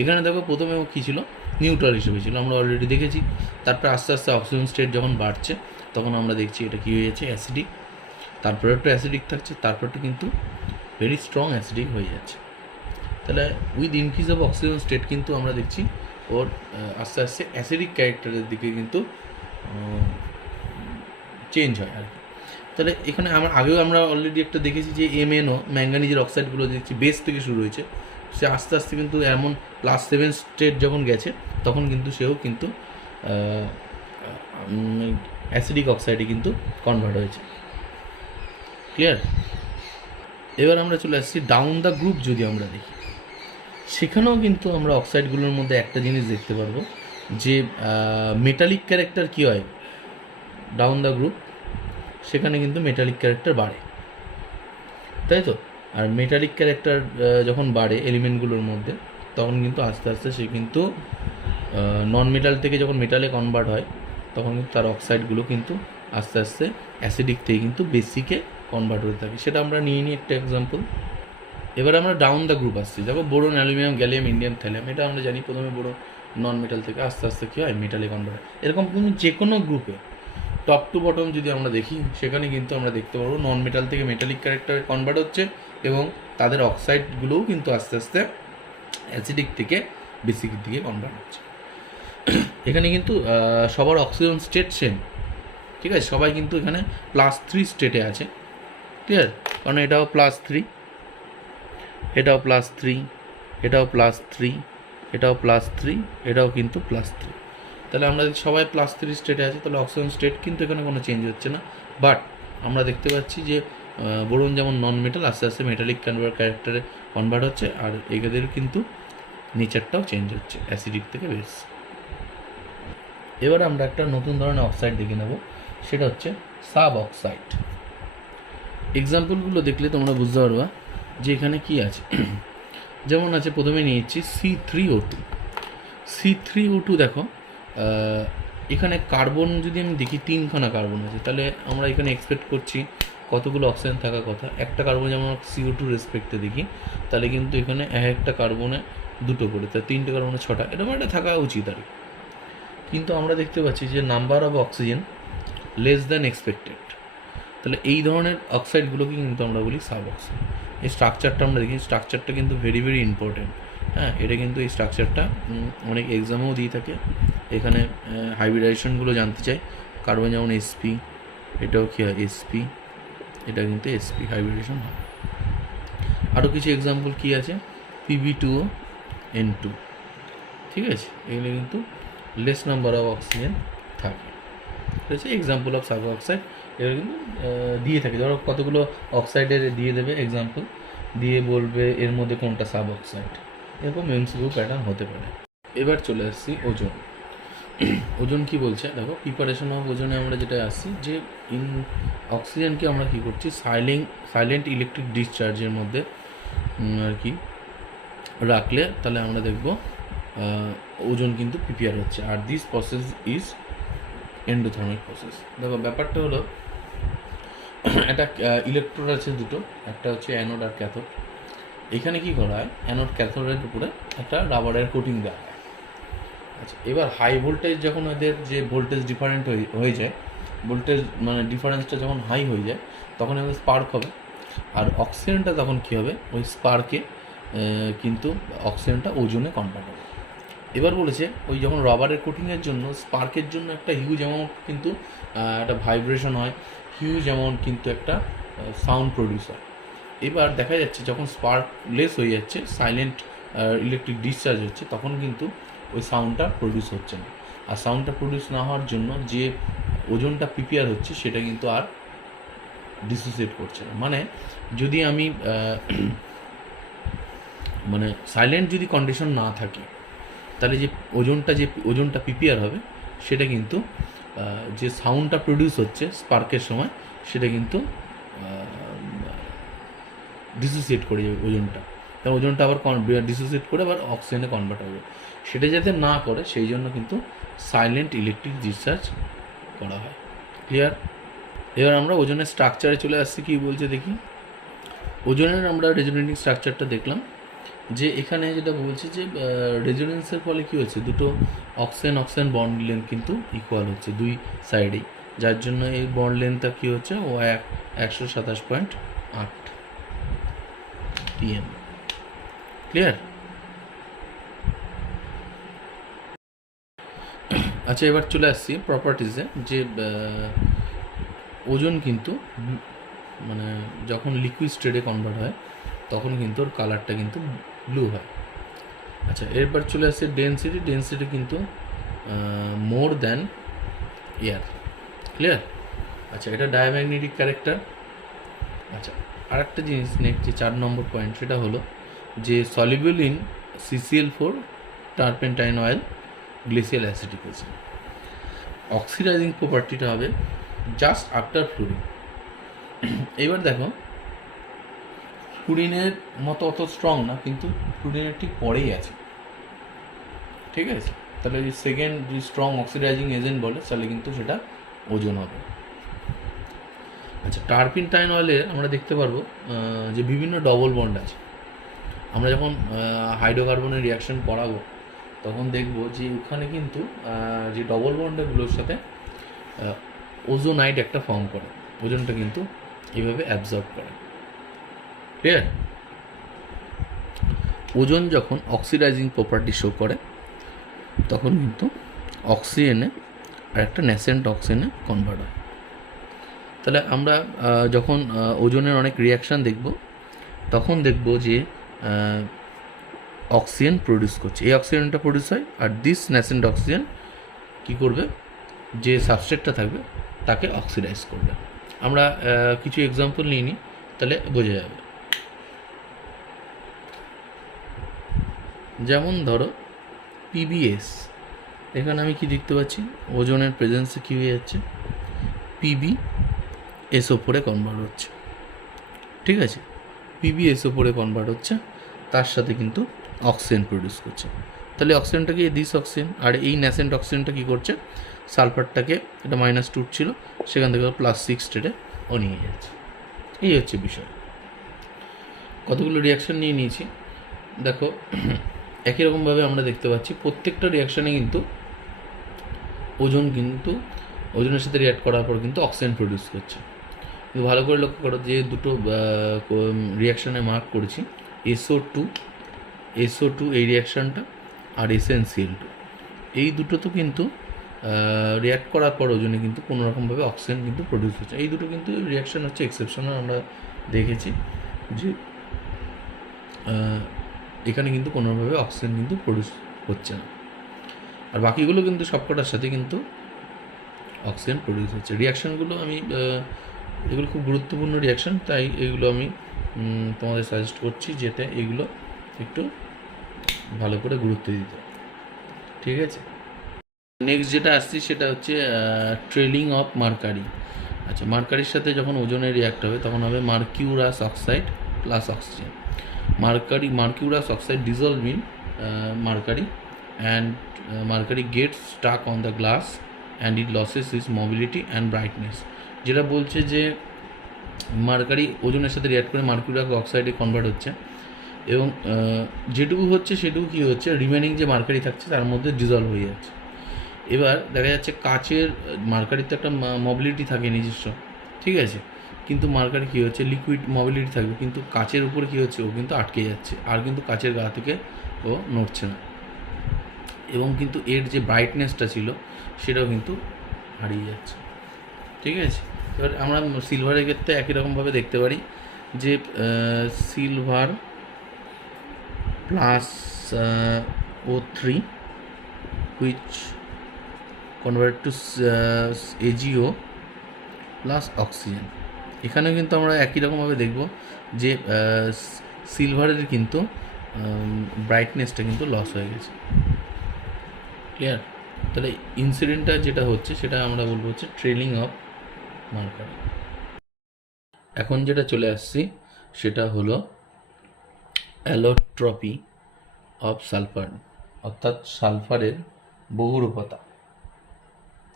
এখানে দেখো প্রথমে কী ছিল, নিউট্রাল হিসেবে ছিল, আমরা অলরেডি দেখেছি। তারপর আস্তে আস্তে অক্সিজেন স্টেট যখন বাড়ছে তখন আমরা দেখছি এটা কী হয়ে যাচ্ছে, অ্যাসিডিক। তারপরে একটু অ্যাসিডিক থাকছে, তারপরটা কিন্তু ভেরি স্ট্রং অ্যাসিডিক হয়ে যাচ্ছে। তাহলে with increase of oxygen state কিন্তু আমরা দেখছি ওর আস্তে আস্তে অ্যাসিডিক ক্যারেক্টারের দিকে কিন্তু চেঞ্জ হয় আর কি। তাহলে এখানে আগেও আমরা অলরেডি একটা দেখেছি যে MnO ম্যাঙ্গানিজের অক্সাইডগুলো দেখছি বেস থেকে শুরু হয়েছে, সে আস্তে আস্তে কিন্তু এমন +7 স্টেট যখন গেছে তখন কিন্তু সেও কিন্তু অ্যাসিডিক অক্সাইডে কিন্তু কনভার্ট হয়েছে। ক্লিয়ার? এবার আমরা চলে আসছি ডাউন দ্য গ্রুপ। যদি আমরা দেখি সেখানেও কিন্তু আমরা অক্সাইডগুলোর মধ্যে একটা জিনিস দেখতে পারবো যে মেটালিক ক্যারেক্টার কী হয় ডাউন দ্য গ্রুপ, সেখানে কিন্তু মেটালিক ক্যারেক্টার বাড়ে, তাই তো? আর মেটালিক ক্যারেক্টার যখন বাড়ে এলিমেন্টগুলোর মধ্যে তখন কিন্তু আস্তে আস্তে সে কিন্তু নন মেটাল থেকে যখন মেটালে কনভার্ট হয় তখন কিন্তু তার অক্সাইডগুলো কিন্তু আস্তে আস্তে অ্যাসিডিক থেকে কিন্তু বেসিকে কনভার্ট হতে থাকে। সেটা আমরা নিয়ে নিই একটা এক্সাম্পল। এবার আমরা ডাউন দ্য গ্রুপ আসছি। দেখো boron, aluminium, gallium, indium, thallium, এটা আমরা জানি প্রথমে বোরন নন মেটাল থেকে আস্তে আস্তে কী হয়, মেটালে কনভার্ট হয়। এরকম কিন্তু যে কোনো গ্রুপে টপ টু বটম যদি আমরা দেখি সেখানে কিন্তু আমরা দেখতে পারবো নন মেটাল থেকে মেটালিক ক্যারেক্টারে কনভার্ট হচ্ছে এবং তাদের অক্সাইডগুলোও কিন্তু আস্তে আস্তে অ্যাসিডিক থেকে বেসিকের দিকে কনভার্ট হচ্ছে। এখানে কিন্তু সবার অক্সিজেন স্টেট সেম, ঠিক আছে? সবাই কিন্তু এখানে +3 স্টেটে আছে। ক্লিয়ার? কারণ এটাও +3, এটাও +3, এটাও +3, এটাও +3, এটাও কিন্তু +3। তাহলে আমরা সবাই +3 স্টেটে আছে, তাহলে অক্সিজেন স্টেট কিন্তু এখানে কোনো চেঞ্জ হচ্ছে না। বাট আমরা দেখতে পাচ্ছি যে বোরন যেমন নন মেটাল আস্তে আস্তে মেটালিক ক্যারেক্টারে কনভার্ট হচ্ছে, আর এদের কিন্তু নেচারটাও চেঞ্জ হচ্ছে অ্যাসিডিক থেকে বেস। এবার আমরা একটা নতুন ধরনের অক্সাইড দেখে নেব, সেটা হচ্ছে সাব অক্সাইড। এক্সাম্পলগুলো দেখলে তোমরা বুঝতে পারবা যে এখানে কী আছে। যেমন আছে, প্রথমে নিয়েছি C3O2। C3O2 দেখো এখানে কার্বন যদি আমি দেখি 3খানা কার্বন আছে, তাহলে আমরা এখানে এক্সপেক্ট করছি কতগুলো অক্সিজেন থাকার কথা। একটা কার্বন যেমন CO2 রেসপেক্টে দেখি তাহলে কিন্তু এখানে একটা কার্বনে 2টো করে, তাই 3টে কার্বনে 6টা, এটা মানে থাকা উচিত আর কি। কিন্তু আমরা দেখতে পাচ্ছি যে number of oxygen less than expected. তাহলে এই ধরনের অক্সাইডগুলোকে কিন্তু আমরা বলি সাব অক্সাইড। এই স্ট্রাকচারটা আমরা দেখি, স্ট্রাকচারটা কিন্তু ভেরি ভেরি ইম্পর্টেন্ট। হ্যাঁ, এটা কিন্তু এই স্ট্রাকচারটা অনেক এক্সামেও দিয়ে থাকে। এখানে হাইব্রিডাইজেশনগুলো জানতে চাই। কার্বন যেমন SP, এটাও কি হয় SP, এটা কিন্তু SP হাইব্রিডেশন হয়। আরও কিছু এক্সাম্পল কী আছে, Pb2O N2, ঠিক আছে? এগুলো কিন্তু লেস নাম্বার অফ অক্সিজেন থাকে, ঠিক আছে? এক্সাম্পল অফ সাব অক্সাইড এগুলো কিন্তু দিয়ে থাকে। ধরো কতগুলো অক্সাইডের দিয়ে দেবে এক্সাম্পল, দিয়ে বলবে এর মধ্যে কোনটা সাব অক্সাইড, এরকম MCQ প্যাটার্ন হতে পারে। এবার চলে আসছি ওজন। ওজন কি বলছে দেখো, প্রিপারেশন অফ ওজনে আমরা যেটা আসছি যে অক্সিজেনকে আমরা কী করছি, সাইলেন্ট ইলেকট্রিক ডিসচার্জের মধ্যে আর কি রাখলে তাহলে আমরা দেখব ওজন কিন্তু প্রিপেয়ার হচ্ছে। আর this process is endothermic process. দেখো ব্যাপারটা হলো, একটা ইলেকট্রোড আছে দুটো, একটা হচ্ছে অ্যানোড আর ক্যাথোড। এখানে কি করা হয়, অ্যানোড ক্যাথোডের উপরে একটা রাবারের কোটিং দেওয়া হয়। আচ্ছা, এবার হাই ভোল্টেজ যখন এদের যে ভোল্টেজ ডিফারেন্ট হয়ে যায়, ভোল্টেজ মানে ডিফারেন্সটা যখন হাই হয়ে যায় তখন এবার স্পার্ক হবে, আর অক্সিজেনটা তখন কী হবে, ওই স্পার্কে কিন্তু অক্সিজেনটা ওজনে কনভার্ট হবে। এবার বলেছে ওই যখন রাবারের কোটিংয়ের জন্য স্পার্কের জন্য একটা হিউজ অ্যামাউন্ট কিন্তু একটা ভাইব্রেশন হয়, হিউজ অ্যামাউন্ট কিন্তু একটা সাউন্ড প্রডিউস হয়। এবার দেখা যাচ্ছে যখন স্পার্ক লেস হয়ে যাচ্ছে, সাইলেন্ট ইলেকট্রিক ডিসচার্জ হচ্ছে, তখন কিন্তু ওই সাউন্ডটা প্রডিউস হচ্ছে না। আর সাউন্ডটা প্রডিউস না হওয়ার জন্য যে ওজনটা প্রিপেয়ার হচ্ছে সেটা কিন্তু আর ডিসোসিয়েট করছে না। মানে যদি আমি মানে সাইলেন্ট যদি কন্ডিশন না থাকে তাহলে যে ওজনটা পিপিআর হবে সেটা কিন্তু যে সাউন্ডটা প্রডিউস হচ্ছে স্পার্কের সময় সেটা কিন্তু ডিসোসিয়েট করে যাবে ওজনটা, কারণ ওজনটা আবার ডিসোসিয়েট করে আবার অক্সিজেনে কনভার্ট হবে। সেটা যাতে না করে সেই জন্য কিন্তু সাইলেন্ট ইলেকট্রিক ডিসচার্জ করা হয়। ক্লিয়ার? এবার আমরা ওজনের স্ট্রাকচারে চলে আসছি। কী বলছে দেখি। ওজনের আমরা রেজোনেটিং স্ট্রাকচারটা দেখলাম, যে এখানে যেটা বলছে যে রেজোনেন্সের ফলে কী হচ্ছে, দুটো অক্সিজেন বন্ড লেন্থ কিন্তু ইকুয়াল হচ্ছে দুই সাইডেই, যার জন্য এই বন্ড লেন্থটা কী হচ্ছে, ও 127.8 pm। ক্লিয়ার? আচ্ছা, এবার চলে আসছি প্রপার্টিসে, যে ওজন কিন্তু মানে যখন লিকুইড স্টেটে কনভার্ট হয় তখন কিন্তু ওর কালারটা কিন্তু ব্লু হয়। আচ্ছা, এরপর চলে আসছে ডেন্সিটি কিন্তু মোর দ্যান এয়ার। ক্লিয়ার? আচ্ছা, এটা ডায়াম্যাগনেটিক ক্যারেক্টার। আচ্ছা, আরেকটা জিনিস নেক্সট যে 4 নম্বর পয়েন্ট, সেটা হলো যে soluble in CCl4 turpentine oil glacial acetic acid. Oxidizing প্রপার্টিটা হবে জাস্ট আফটার ফ্লুরিন। এবার দেখো, ফ্লুরিনের মতো অত স্ট্রং না, কিন্তু ফ্লুরিনের ঠিক পরেই আছে। ঠিক আছে? তাহলে যদি সেকেন্ড যে স্ট্রং অক্সিডাইজিং এজেন্ট বলে তাহলে কিন্তু সেটা ওজন হবে। আচ্ছা, টারপেন্টাইন অয়েলে আমরা দেখতে পারবো যে বিভিন্ন ডবল বন্ড আছে। আমরা যখন হাইড্রোকার্বনের রিয়াকশন করাবো তখন দেখব যে ওখানে কিন্তু যে ডবল বন্ডগুলোর সাথে ওজোনাইড একটা ফর্ম করে, ওজনটা কিন্তু এইভাবে অ্যাবজর্ব করে। ক্লিয়ার? ওজন যখন অক্সিডাইজিং প্রপার্টি শো করে তখন কিন্তু অক্সিজেনে আর একটা ন্যাসেন্ট অক্সিজেনে কনভার্ট হয়। তাহলে আমরা যখন ওজনের অনেক রিয়াকশান দেখব তখন দেখব যে অক্সিজেন প্রডিউস করছে, এই অক্সিজেনটা প্রডিউস হয়, আর দিস ন্যাসেন্ট অক্সিজেন কী করবে, যে সাবস্ট্রেটটা থাকবে তাকে অক্সিডাইজ করবে। আমরা কিছু এক্সাম্পল নিয়ে নিই, তাহলে বোঝা যাবে। যেমন ধরো PbS, এখানে আমি কি দেখতে পাচ্ছি, ওজনের প্রেজেন্সে কী হয়ে যাচ্ছে, PbSO4 কনভার্ট হচ্ছে। ঠিক আছে? PbSO4 কনভার্ট হচ্ছে, তার সাথে কিন্তু অক্সিজেন প্রডিউস করছে। তাহলে অক্সিজেনটাকে দিস অক্সিজেন, আর এই ন্যাসেন্ট অক্সিজেনটা কী করছে, সালফারটাকে, এটা -2 ছিল সেখান থেকে +6 স্টেটে ও নিয়ে যাচ্ছে। এই হচ্ছে বিষয়। কতগুলো রিয়াকশান নিয়ে নিয়েছি দেখো। একই রকমভাবে আমরা দেখতে পাচ্ছি প্রত্যেকটা রিয়াকশানে কিন্তু ওজনের সাথে রিয়াক্ট করার পর কিন্তু অক্সিজেন প্রডিউস করছে। কিন্তু ভালো করে লক্ষ্য করো যে দুটো রিয়াকশানে মার্ক করেছি, SO2 এই রিয়াকশানটা, আর SnCl2, এই দুটো তো কিন্তু রিয়াক্ট করার পর ওজনে কিন্তু কোনো রকমভাবে অক্সিজেন কিন্তু প্রডিউস হচ্ছে। এই দুটো কিন্তু রিয়াকশান হচ্ছে এক্সেপশনাল, আমরা দেখেছি যে এখানে কিন্তু কোনোভাবে অক্সিজেন কিন্তু প্রডিউস হচ্ছে না, আর বাকিগুলো কিন্তু সবকটার সাথে কিন্তু অক্সিজেন প্রডিউস হচ্ছে। রিয়াকশানগুলো আমি এগুলো খুব গুরুত্বপূর্ণ রিয়াকশান, তাই এগুলো আমি তোমাদের সাজেস্ট করছি যেতে এগুলো একটু ভালো করে গুরুত্ব দিতে। ঠিক আছে? নেক্সট যেটা আসছি সেটা হচ্ছে ট্রেলিং অফ মার্কারি। আচ্ছা, মার্কারির সাথে যখন ওজনে রিয়াক্ট হবে তখন হবে mercurous oxide plus oxygen. Mercurous oxide dissolve in mercury, and mercury gets stuck on the glass and it loses its mobility and brightness। যেটা বলছে যে মার্কারি ওজনের সাথে রিয়াক্ট করে মার্কিউরাস অক্সাইডে কনভার্ট হচ্ছে, এবং যেটুকু হচ্ছে সেটুকু কী হচ্ছে, রিমেনিং যে মার্কারি থাকছে তার মধ্যে ডিজলভ হয়ে যাচ্ছে। এবার দেখা যাচ্ছে কাচের, মার্কারির তো একটা মোবিলিটি থাকে নিজস্ব, ঠিক আছে, কিন্তু মার্কারি কী হচ্ছে, লিকুইড মোবিলিটি থাকবে, কিন্তু কাচের উপরে কী হচ্ছে, ও কিন্তু আটকে যাচ্ছে, আর কিন্তু কাচের গা থেকে ও নড়ছে না, এবং কিন্তু এর যে ব্রাইটনেসটা ছিল সেটাও কিন্তু হারিয়ে যাচ্ছে। ঠিক আছে? এবার আমরা সিলভারের ক্ষেত্রে একই রকমভাবে দেখতে পারি যে silver plus O3 which convert to AgO plus oxygen. এখানেও কিন্তু আমরা একই রকমভাবে দেখব যে সিলভারের কিন্তু ব্রাইটনেসটা কিন্তু লস হয়ে গেছে। ক্লিয়ার? তাহলে ইনসিডেন্টটা যেটা হচ্ছে সেটা আমরা বলবো হচ্ছে ট্রেলিং অফ মার্কার। এখন যেটা চলে আসছি সেটা হলো অ্যালোট্রপি অফ সালফার, অর্থাৎ সালফারের বহুরূপতা।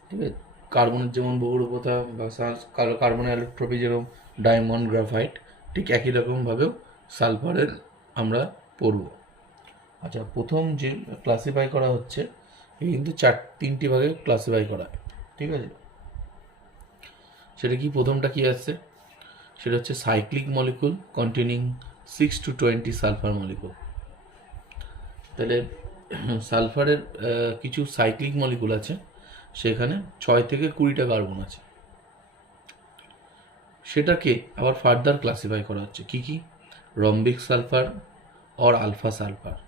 ঠিক আছে, কার্বনের যেমন বহুরূপতা বা কার্বনের অ্যালোট্রপি যেরকম ডায়মন্ড, গ্রাফাইট, ঠিক একই রকমভাবেও সালফারের আমরা পড়ব। আচ্ছা, প্রথম যে ক্লাসিফাই করা হচ্ছে এই কিন্তু তিনটি ভাগে ক্লাসিফাই করা হয়। ঠিক আছে, সেটা কি? প্রথমটা কি আসছে? সেটা হচ্ছে cyclic molecule containing 6 to 20 sulphur molecule. তাহলে সালফারের কিছু সাইক্লিক মলিকুল আছে, সেখানে 6 থেকে 20টা কার্বন আছে। সেটাকে আবার ফার্দার ক্লাসিফাই করা হচ্ছে কি কি? Rhombic sulphur or alpha sulphur,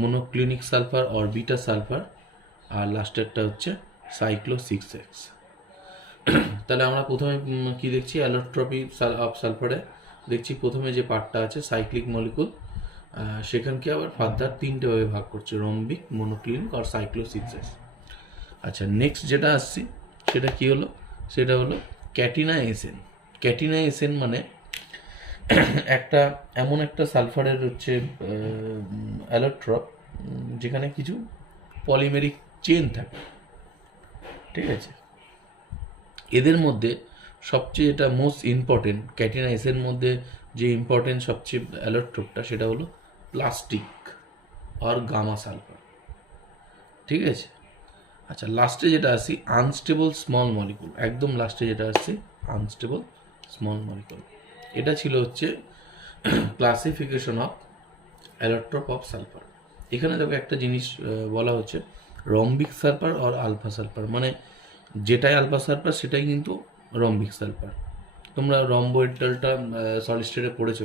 monoclinic sulphur or beta sulphur, আর লাস্টেরটা হচ্ছে সাইক্লো 6X। তাহলে আমরা প্রথমে কি দেখছি? অ্যালোট্রপি অফ সালফারে দেখছি প্রথমে যে পার্টটা আছে সাইক্লিক মলিকুল, সেখানকে আবার ফার্দার তিনটে ভাবে ভাগ করছে, রম্বিক, মোনোক্লিনিক আর সাইক্লো 6X। আচ্ছা, নেক্সট যেটা আসছি সেটা কি হলো? সেটা হলো ক্যাটিনা এসএন। ক্যাটিনা এসএন মানে একটা এমন একটা সালফারের হচ্ছে অ্যালোট্রপ যেখানে কিছু পলিমেরিক চেন থাকে। ঠিক আছে, এদের মধ্যে সবচেয়ে এটা মোস্ট ইম্পর্টেন্ট, ক্যাটিনা এসের মধ্যে যে ইম্পর্টেন্ট সবচেয়ে অ্যালোট্রপটা সেটা হলো প্লাস্টিক আর গামা সালফার। ঠিক আছে, আচ্ছা, লাস্টে যেটা আসি আনস্টেবল স্মল মলিকুল, একদম লাস্টে যেটা আসছে আনস্টেবল স্মল মলিকুল। এটা ছিল হচ্ছে classification of allotrope of sulphur. এখানে দেখো একটা জিনিস বলা হচ্ছে রম্বিক সালফার আর আলফা সালফার, মানে যেটাই আলফা সালফার সেটাই কিন্তু রম্বিক সালফার। তোমরা রম্বোইডালটা সলিড স্টেটে পড়েছো,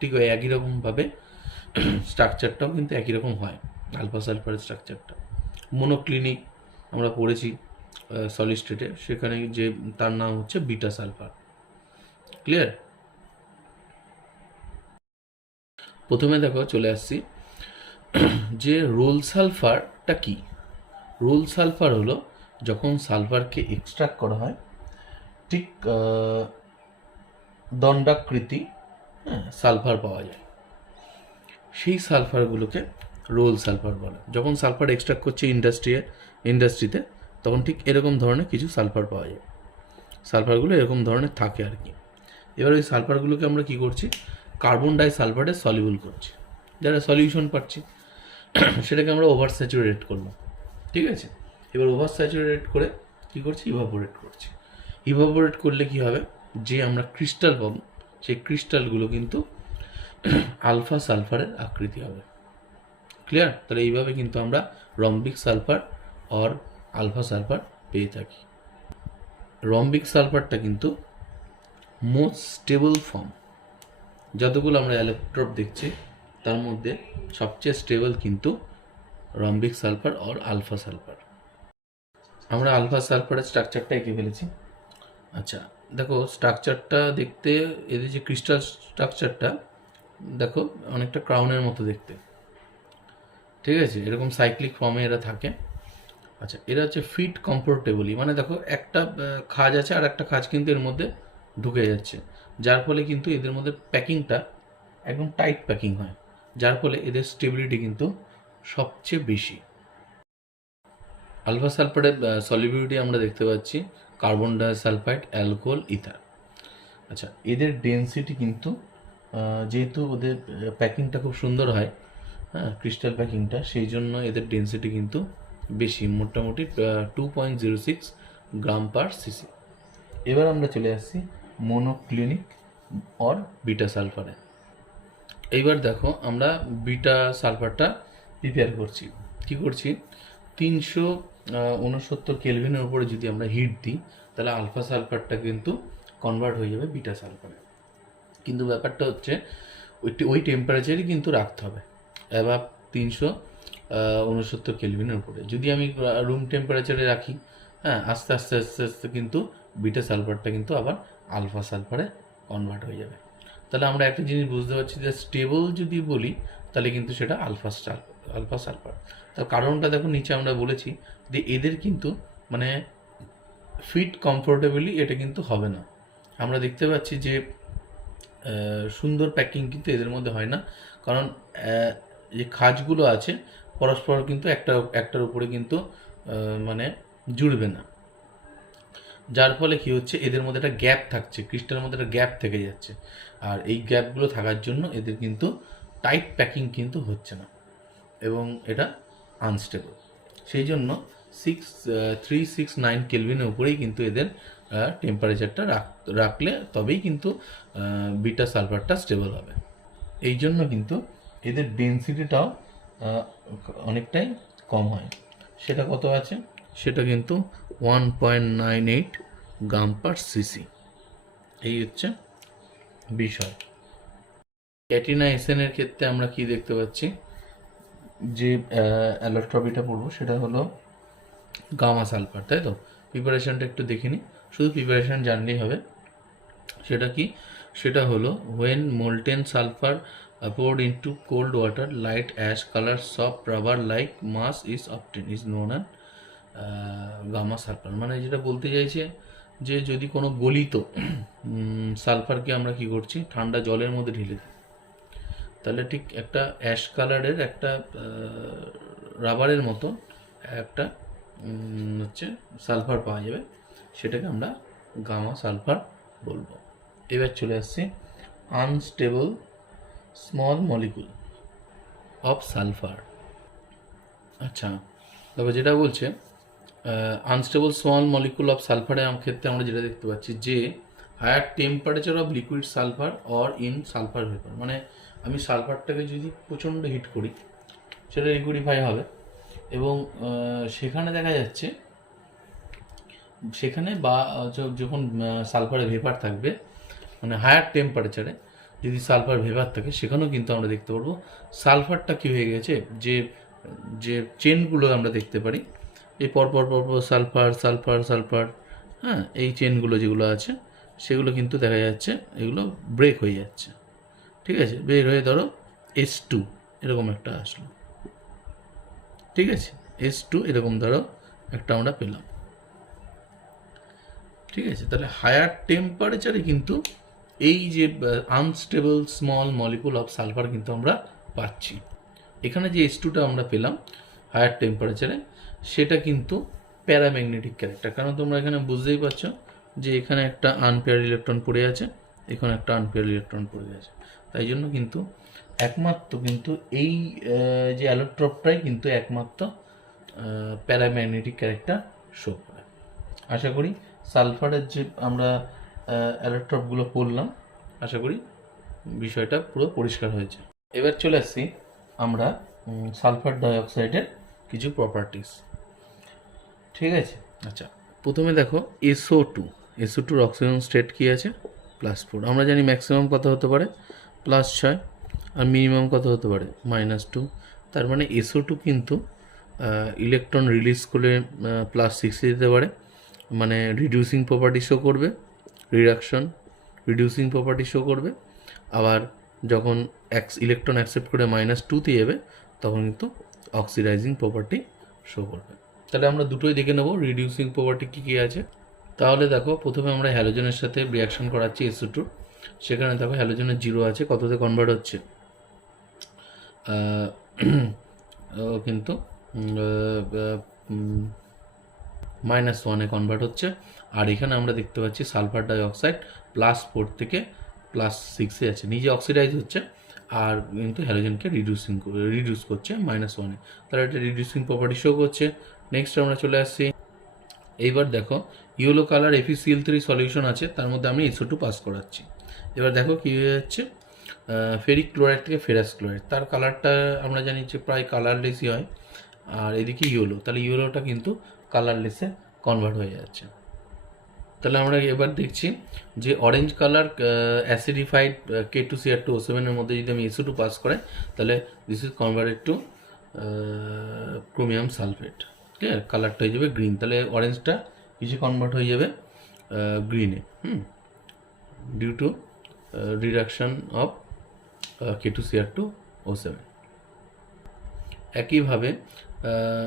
ঠিক ওই একই রকমভাবে স্ট্রাকচারটাও কিন্তু একই রকম হয় আলফা সালফারের স্ট্রাকচারটা। মোনোক্লিনিক আমরা পড়েছি সলিড স্টেটে, সেখানে যে তার নাম হচ্ছে বিটা সালফার। ক্লিয়ার? প্রথমে দেখো চলে আসছি যে রোল সালফারটা কি। রোল সালফার হলো যখন সালফারকে এক্সট্রাক্ট করা হয় ঠিক দণ্ডাকৃতি সালফার পাওয়া যায়, সেই সালফারগুলোকে রোল সালফার বলে। যখন সালফার এক্সট্রাক্ট করছে ইন্ডাস্ট্রিতে তখন ঠিক এরকম ধরনের কিছু সালফার পাওয়া যায়। সালফারগুলো এরকম ধরনের থাকে আর কি। এবার ওই সালফারগুলোকে আমরা কি করছি? কার্বন ডাই সালফারে সলিউবল করছি, যারা সলিউশন পাচ্ছি সেটাকে আমরা ওভার স্যাচুরেট করলাম। ঠিক আছে, এবার ওভার স্যাচুরেট করে কী করছি? ইভাপোরেট করছি। ইভাপোরেট করলে কি হবে? যে আমরা ক্রিস্টাল পাবো সেই ক্রিস্টালগুলো কিন্তু আলফা সালফারের আকৃতি হবে। ক্লিয়ার? তাহলে এইভাবে কিন্তু আমরা রম্বিক সালফার আর আলফা সালফার পেয়ে থাকি। রম্বিক সালফারটা কিন্তু মোস্ট স্টেবল ফর্ম। যতগুলো আমরা অ্যালোট্রপ দেখছি তার মধ্যে সবচেয়ে স্টেবল কিন্তু রম্বিক সালফার আর আলফা সালফার। আমরা আলফা সালফারের স্ট্রাকচারটা এঁকে ফেলেছি। আচ্ছা, দেখো স্ট্রাকচারটা দেখতে, এদের যে ক্রিস্টাল স্ট্রাকচারটা দেখো অনেকটা ক্রাউনের মতো দেখতে। ঠিক আছে, এরকম সাইক্লিক ফর্মে এরা থাকে। আচ্ছা, এরা হচ্ছে ফিট কমফোর্টেবলি, মানে দেখো একটা খাঁজ আছে আর একটা খাঁজ কিন্তু এর মধ্যে ঢুকে যাচ্ছে, যার ফলে কিন্তু এদের মধ্যে প্যাকিংটা একদম টাইট প্যাকিং হয়, যার ফলে এদের স্টেবিলিটি কিন্তু সবচেয়ে বেশি। আলফা সালফারের সলিবিলিটি আমরা দেখতে পাচ্ছি কার্বন ডাইসালফাইড, অ্যালকোহল, ইথার। আচ্ছা, এদের ডেন্সিটি কিন্তু যেহেতু ওদের প্যাকিংটা খুব সুন্দর হয়, হ্যাঁ, ক্রিস্টাল প্যাকিংটা, সেই জন্য এদের ডেন্সিটি কিন্তু বেশি, মোটামুটি 2.06 গ্রাম পার সিসি। এবার আমরা চলে আসছি মোনোক্লিনিক অর বিটা সালফারে। এইবার দেখো আমরা বিটা সালফারটা প্রিপেয়ার করছি। কি করছি? 369 কেলভিনের উপরে যদি আমরা হিট দিই তাহলে আলফা সালফারটা কিন্তু কনভার্ট হয়ে যাবে বিটা সালফারে। কিন্তু ব্যাপারটা হচ্ছে ওই টেম্পারেচারই কিন্তু রাখতে হবে, অ্যাবাভ 369 কেলভিনের উপরে। যদি আমি রুম টেম্পারেচারে রাখি, হ্যাঁ, আস্তে আস্তে আস্তে আস্তে কিন্তু বিটা সালফারটা কিন্তু আবার আলফা সালফারে কনভার্ট হয়ে যাবে। তাহলে আমরা একটা জিনিস বুঝতে পারছি যে স্টেবল যদি বলি তাহলে কিন্তু সেটা আলফা আলফা সালফার। তার কারণটা দেখো নিচে আমরা বলেছি যে এদের কিন্তু মানে ফিট কমফোর্টেবলি এটা কিন্তু হবে না। আমরা দেখতে পাচ্ছি যে সুন্দর প্যাকিং কিন্তু এদের মধ্যে হয় না, কারণ যে খাঁজগুলো আছে পরস্পর কিন্তু একটার উপরে কিন্তু মানে জুড়বে না, যার ফলে কি হচ্ছে এদের মধ্যে একটা গ্যাপ থাকছে, ক্রিস্টালের মধ্যে একটা গ্যাপ থেকে যাচ্ছে, আর এই গ্যাপগুলো থাকার জন্য এদের কিন্তু টাইট প্যাকিং কিন্তু হচ্ছে না এবং এটা আনস্টেবল। সেই জন্য 369 কেলভিনের উপরেই কিন্তু এদের টেম্পারেচারটা রাখলে তবেই কিন্তু বিটা সালফারটা স্টেবল হবে। এই জন্য কিন্তু এদের ডেনসিটিটাও অনেকটাই কম হয়। সেটা কত আছে? সেটা কিন্তু 1.98 গ্রাম পার সিসি। এই হচ্ছে বিষয়। ক্যাটিনা এসএনের ক্ষেত্রে আমরা কি দেখতে পাচ্ছি, যে অ্যালোট্রপিটা পড়বো সেটা হলো গামা সালফার, তাই তো? প্রিপারেশনটা একটু দেখে নিই, শুধু প্রিপারেশন জানলেই হবে। সেটা কি? সেটা হলো when molten sulfur poured into cold water, light ash color soft rubber like mass is obtained is known as gamma sulphur. মানে যেটা বলতে চাইছে যে যদি কোনো গলিত সালফারকে আমরা কি করছি, ঠান্ডা জলের মধ্যে ঢেলে দিই, তাহলে ঠিক একটা অ্যাশ কালারের একটা রাবারের মতো একটা হচ্ছে সালফার পাওয়া যাবে, সেটাকে আমরা গামা সালফার বলবো। এবার চলে আসছি unstable small molecule of sulphur. আচ্ছা, তবে যেটা বলছে আনস্টেবল স্মল মলিকুল অফ সালফারের ক্ষেত্রে আমরা যেটা দেখতে পাচ্ছি যে higher temperature of liquid sulphur or in sulphur vapour, মানে আমি সালফারটাকে যদি প্রচণ্ড হিট করি সেটা লিকুইডিফাই হবে এবং সেখানে দেখা যাচ্ছে সেখানে বা যখন সালফারের ভেপার থাকবে, মানে হায়ার টেম্পারেচারে যদি সালফার ভেপার থাকে, সেখানেও কিন্তু আমরা দেখতে পারবো সালফারটা কী হয়ে গেছে, যে যে চেনগুলো আমরা দেখতে পারি এই পরপর সালফার সালফার সালফার, হ্যাঁ, এই চেনগুলো যেগুলো আছে সেগুলো কিন্তু দেখা যাচ্ছে এগুলো ব্রেক হয়ে যাচ্ছে। ঠিক আছে, বের হয়ে ধরো S2 এরকম একটা আসলো, ঠিক আছে, S2 এরকম ধরো একটা আমরা পেলাম। ঠিক আছে, তাহলে হায়ার টেম্পারেচারে কিন্তু এই যে unstable small molecule of sulphur কিন্তু আমরা পাচ্ছি। এখানে যে S2টা আমরা পেলাম হায়ার টেম্পারেচারে, সেটা কিন্তু প্যারাম্যাগনেটিক ক্যারেক্টার, কারণ তোমরা এখানে বুঝতেই পারছো যে এখানে একটা আনপেয়ার ইলেকট্রন পড়ে আছে, এখানে একটা আনপেয়ার ইলেকট্রন পড়ে আছে, তাই জন্য কিন্তু একমাত্র কিন্তু এই যে অ্যালোট্রপটাই কিন্তু একমাত্র প্যারাম্যাগনেটিক ক্যারেক্টার শো করে। আশা করি সালফারের যে আমরা অ্যালোট্রপগুলো পড়লাম, আশা করি বিষয়টা পুরো পরিষ্কার হয়েছে। এবার চলে আসছি আমরা সালফার ডাইঅক্সাইডের কিছু প্রপার্টিস। ঠিক আছে, আচ্ছা, প্রথমে দেখো SO2 অক্সিজেন স্টেট কী আছে? +4। আমরা জানি ম্যাক্সিমাম কত হতে পারে? +6, আর মিনিমাম কত হতে পারে? -2। তার মানে SO2 কিন্তু ইলেকট্রন রিলিজ করে +6 দিতে পারে, মানে রিডিউসিং প্রপার্টি শো করবে, রিডিউসিং প্রপার্টি শো করবে। আবার যখন ইলেকট্রন অ্যাকসেপ্ট করে -2তে যাবে তখন কিন্তু অক্সিডাইজিং প্রপার্টি শো করবে। তাহলে আমরা দুটোই দেখে নেব রিডিউসিং প্রপার্টি কী কী আছে। তাহলে দেখো প্রথমে আমরা হ্যালোজেনের সাথে রিয়াকশন করাচ্ছি SO2, সেখানে দেখো হ্যালোজেনের 0 আছে, কততে কনভার্ট হচ্ছে? কিন্তু -1-এ কনভার্ট হচ্ছে। আর এখানে আমরা দেখতে পাচ্ছি সালফার ডাইঅক্সাইড +4 থেকে +6-এ আছে, নিজে অক্সিডাইজ হচ্ছে আর কিন্তু হ্যালোজেনকে রিডিউস করছে -1-এ, তাহলে এটা রিডিউসিং প্রপার্টি শো করছে। নেক্সট আমরা চলে আসছি, এইবার দেখো ইয়েলো কালার FeCl3 সলিউশন আছে, তার মধ্যে আমি SO2 পাস করাচ্ছি। এবার দেখো কী হয়ে যাচ্ছে, ফেরিক ক্লোরাইড থেকে ফেরাস ক্লোরাইড, তার কালারটা আমরা জানি যে প্রায় কালারলেসই হয়, আর এদিকে ইয়েলো, তাহলে ইয়েলোটা কিন্তু কালারলেসে কনভার্ট হয়ে যাচ্ছে। তাহলে আমরা এবার দেখছি যে অরেঞ্জ কালার অ্যাসিডিফাইড K2Cr2O7 এর মধ্যে যদি আমি SO2 পাস করাই, তাহলে this is converted to chromium sulphate, clear, কালারটা হয়ে যাবে গ্রিন। তাহলে অরেঞ্জটা কিছু কনভার্ট হয়ে যাবে গ্রিনে, due to reduction of K2Cr2O7। একইভাবে